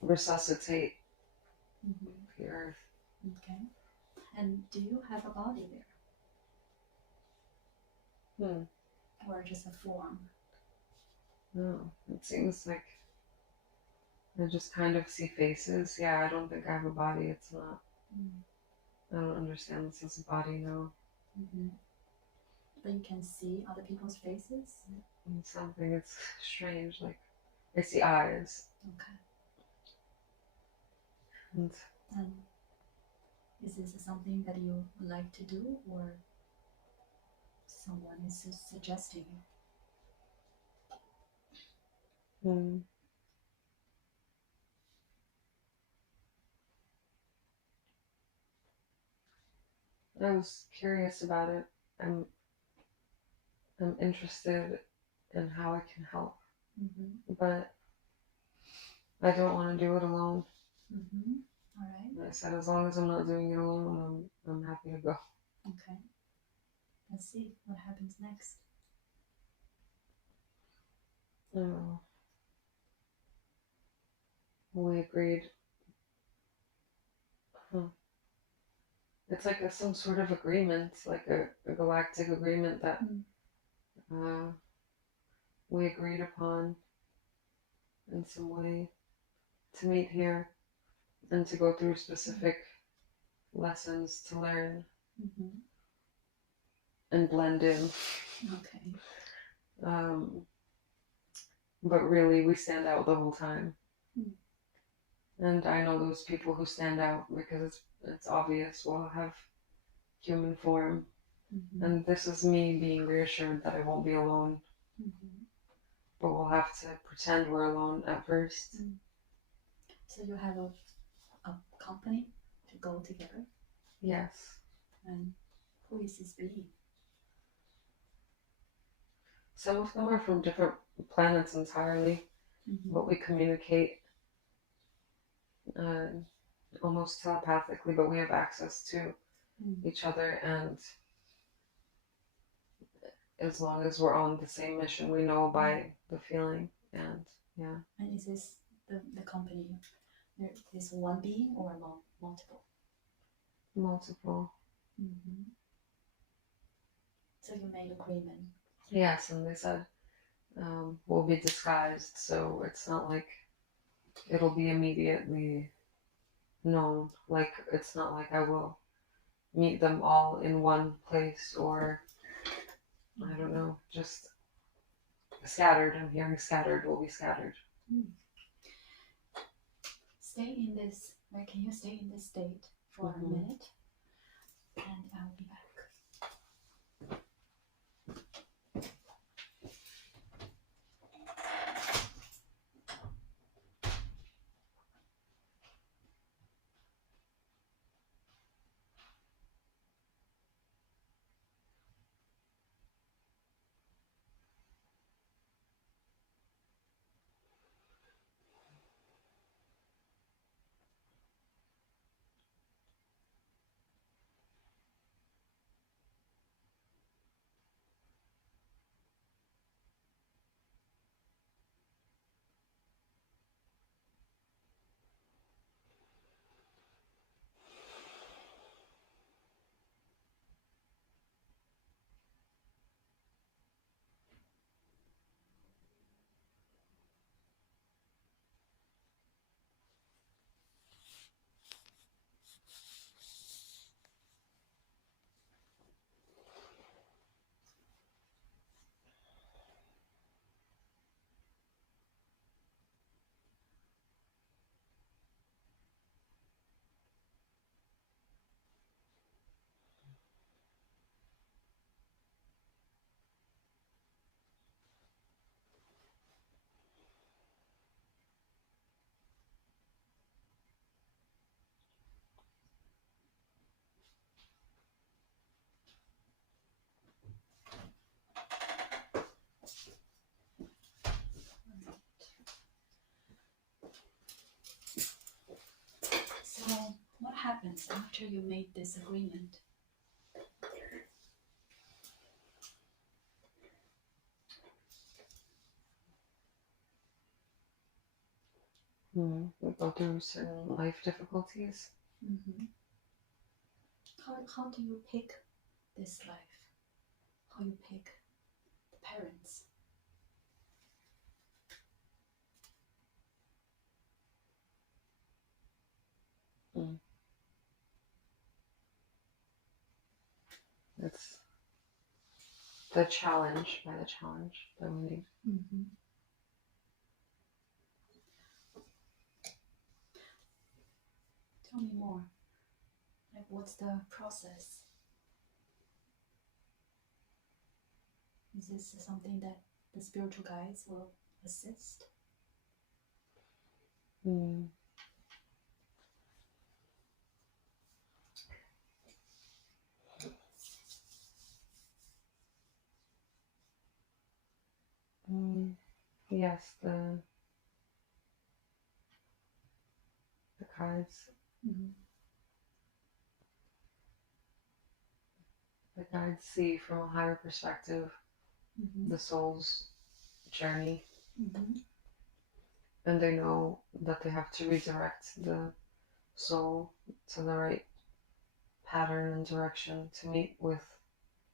resuscitate the Earth. Okay. And do you have a body there? Or just a form? No, it seems like I just kind of see faces. Yeah, I don't think I have a body. It's not. I don't understand this as a body, no. But you can see other people's faces? Something, it's strange. Like, I see eyes. Okay. And is this something that you like to do, or someone is suggesting you? I was curious about it. I'm interested in how I can help, but I don't want to do it alone. All right. I said, as long as I'm not doing it alone, I'm happy to go. Okay. Let's see what happens next. We agreed. It's like some sort of agreement, like a galactic agreement that we agreed upon in some way to meet here and to go through specific lessons to learn and blend in. Okay. But really, we stand out the whole time. And I know those people who stand out because it's obvious we'll have human form. And this is me being reassured that I won't be alone. But we'll have to pretend we're alone at first. So you have a company to go together? Yes. And who is this being? Some of them are from different planets entirely, but we communicate almost telepathically, but we have access to each other, and as long as we're on the same mission, we know by the feeling. And yeah. And is this the company? There is one being or multiple? Multiple. So you made agreement? Yes, and they said we'll be disguised, so it's not like it'll be immediately known. Like, it's not like I will meet them all in one place, or I don't know, just scattered. I'm hearing scattered. We'll be scattered. Stay in this. Can you stay in this state for a minute? And I'll be back. happens after you made this agreement? We go through certain life difficulties. Mm-hmm. How do you pick this life? How you pick the parents? It's the challenge by the challenge that we need. Mm-hmm. Tell me more. Like, what's the process? Is this something that the spiritual guides will assist? Yes, the guides. Mm-hmm. The guides see from a higher perspective Mm-hmm. the soul's journey, Mm-hmm. and they know that they have to redirect the soul to the right pattern and direction to meet with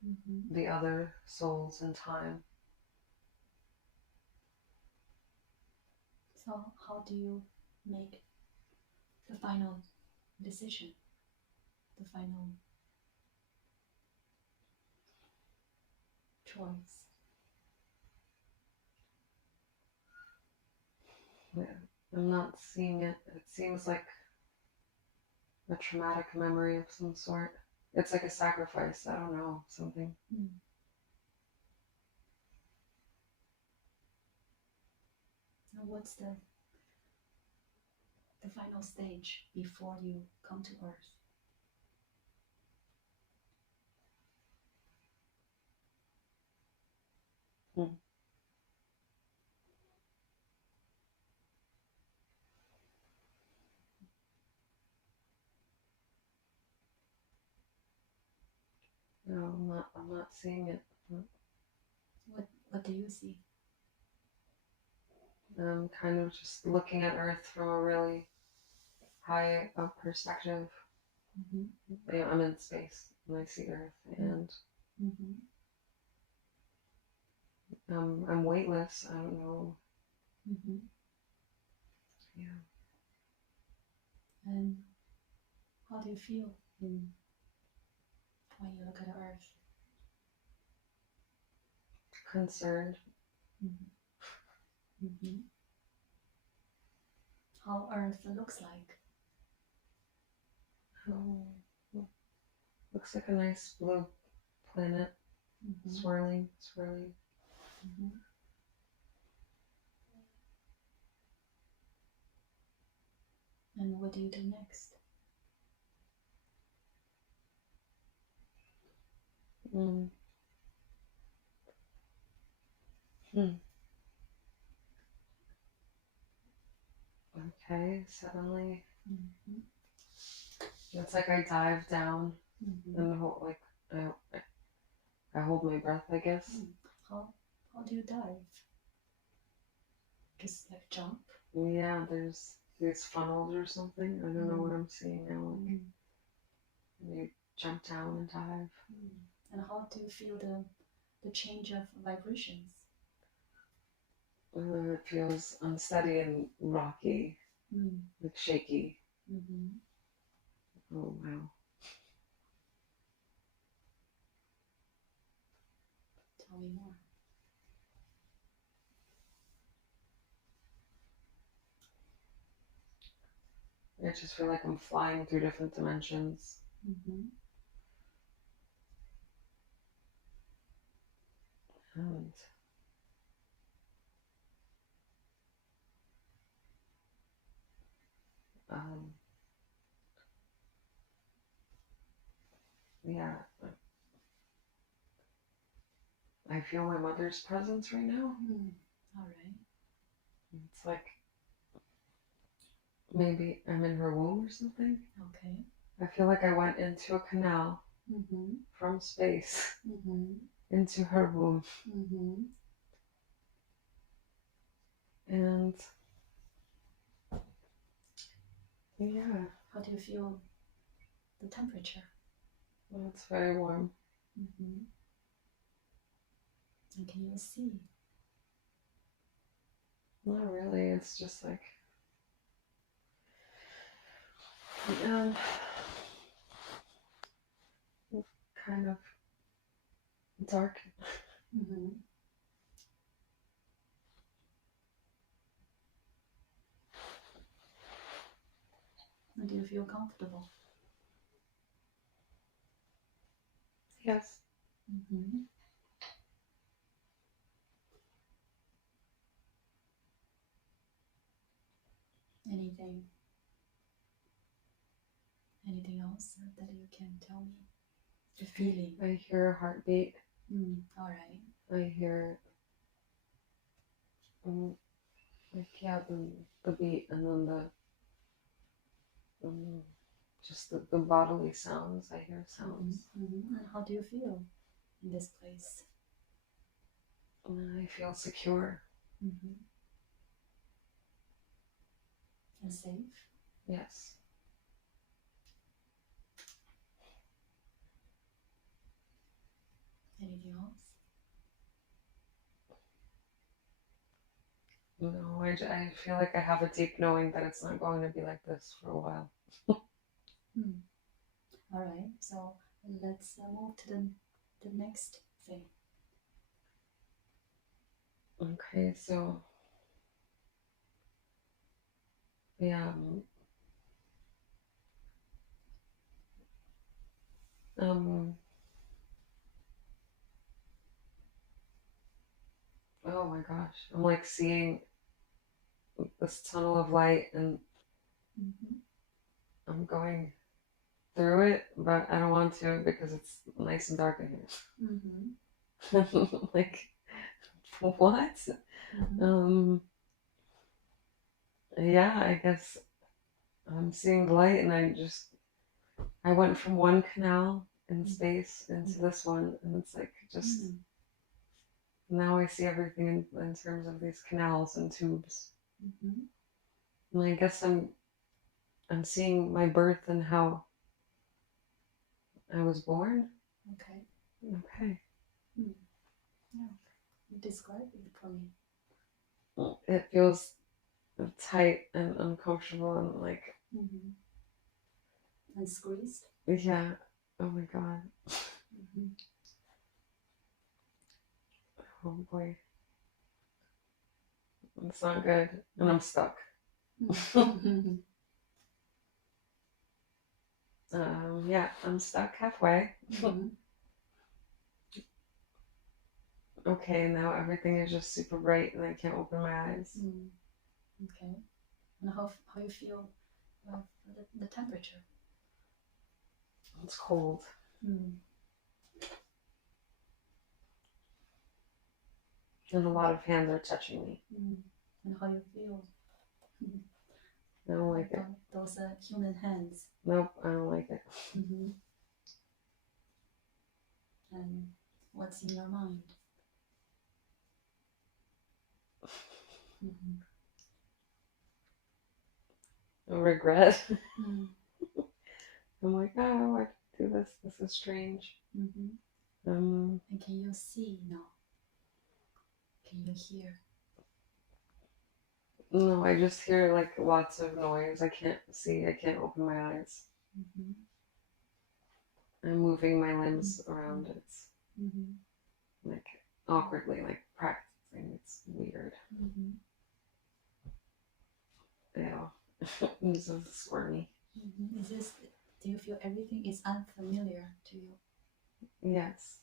Mm-hmm. the other souls in time. So how do you make the final decision? The final choice? Yeah, I'm not seeing it. It seems like a traumatic memory of some sort. It's like a sacrifice. I don't know, something. Mm. And what's the final stage before you come to Earth? No, I'm not seeing it. What do you see? I'm kind of just looking at Earth from a really high up perspective. Mm-hmm. You know, I'm in space when I see Earth, and Mm-hmm. I'm weightless. I don't know. Mm-hmm. Yeah. And how do you feel when you look at Earth? Concerned. Mm-hmm. Mm-hmm. How Earth looks like? Oh, looks like a nice blue planet, swirling. Mm-hmm. And what do you do next? Okay, suddenly Mm-hmm. it's like I dive down and hold, like I hold my breath, I guess. How do you dive? Just like jump? Yeah, there's these funnels or something. I don't know what I'm seeing now. Like you jump down and dive. And how do you feel the change of vibrations? It feels unsteady and rocky, like shaky. Oh wow. Tell me more. I just feel like I'm flying through different dimensions. And yeah, I feel my mother's presence right now. All right. It's like maybe I'm in her womb or something. Okay. I feel like I went into a canal from space into her womb. And yeah. How do you feel the temperature? Well, it's very warm. And can you see? Not really, it's just like kind of dark. And do you feel comfortable? Yes. Anything else that you can tell me? The feeling. I hear a heartbeat. All right. I hear like the beat, and then just the bodily sounds. I hear sounds. And how do you feel in this place? I feel secure. And safe? Yes. Anything else? No, I feel like I have a deep knowing that it's not going to be like this for a while. All right, so let's move to the next thing. Okay, so yeah, oh my gosh, I'm like seeing this tunnel of light, and I'm going through it, but I don't want to because it's nice and dark in here. Like, what? Yeah, I guess I'm seeing the light, and I went from one canal in space into this one, and it's like just now I see everything in terms of these canals and tubes. And I guess I'm seeing my birth and how I was born. Okay. Yeah. Describe it for me. It feels tight and uncomfortable and like and squeezed. Yeah. Oh my god. Oh boy. It's not good. And I'm stuck. Yeah, I'm stuck halfway. Okay, now everything is just super bright and I can't open my eyes. Okay. And how you feel the temperature? It's cold. And a lot of hands are touching me. And how you feel? I don't like it. Those human hands. Nope, I don't like it. And what's in your mind? Regret. I'm like, oh, why did I do this? This is strange. And can you see now? Can you hear? No, I just hear like lots of noise. I can't see. I can't open my eyes. I'm moving my limbs around. It's like awkwardly, like practicing. It's weird. Yeah. This is squirmy. Do you feel everything is unfamiliar to you? Yes.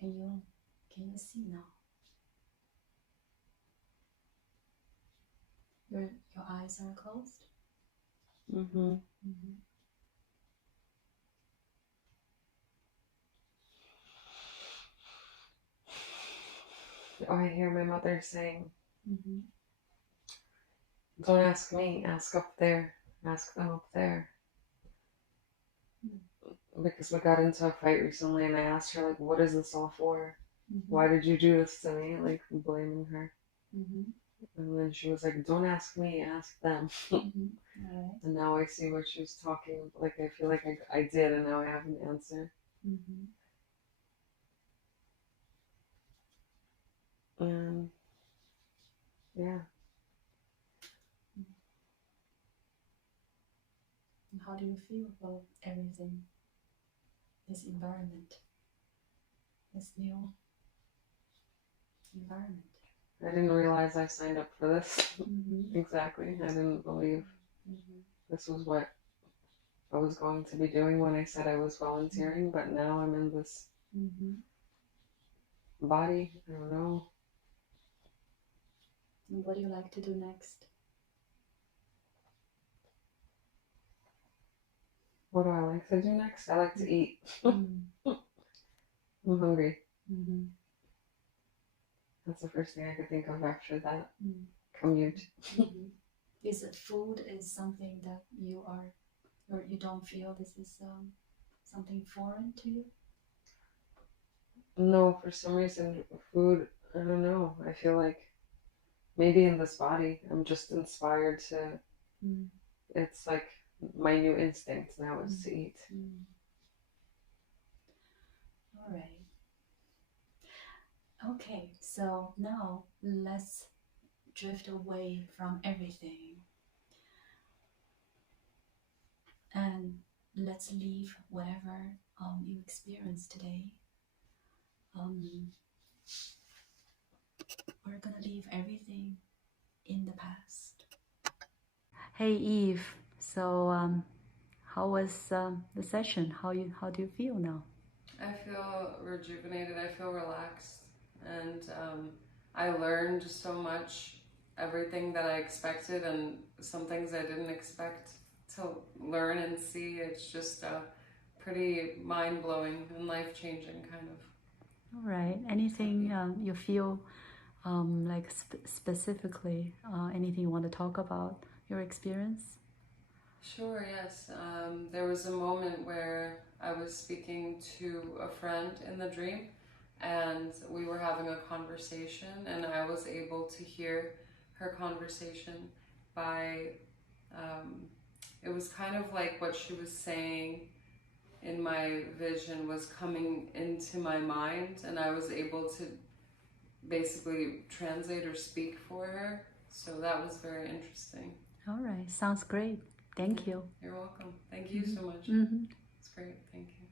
Can you see now? Your eyes are closed? Oh, I hear my mother saying, Don't ask me, ask up there. Ask them up there. Because we got into a fight recently and I asked her, like, what is this all for? Why did you do this to me? Like, blaming her. And then she was like, don't ask me, ask them. Right. And now I see what she was talking, like, I feel like I did, and now I have an answer. And yeah. And how do you feel about everything? This environment, this new environment. I didn't realize I signed up for this. Exactly. I didn't believe this was what I was going to be doing when I said I was volunteering, but now I'm in this body. I don't know. And what do you like to do next? What do I like to do next? I like to eat. I'm hungry. That's the first thing I could think of after that commute. Is it food is something that you are, or you don't feel this is something foreign to you? No, for some reason, food, I don't know. I feel like maybe in this body, I'm just inspired to, it's like my new instinct now is to eat. All right. Okay, so now let's drift away from everything and let's leave whatever you experienced today. We're gonna leave everything in the past. Hey Eve, so how was the session? How do you feel now? I feel rejuvenated. I feel relaxed, and I learned so much. Everything that I expected, and some things I didn't expect to learn and see. It's just pretty mind-blowing and life-changing, kind of. All right. Anything you feel like specifically, anything you want to talk about your experience? Sure, yes. There was a moment where I was speaking to a friend in the dream, and we were having a conversation, and I was able to hear her conversation by, it was kind of like what she was saying in my vision was coming into my mind, and I was able to basically translate or speak for her. So that was very interesting. All right. Sounds great. Thank you. You're welcome. Thank you so much. It's great. Thank you.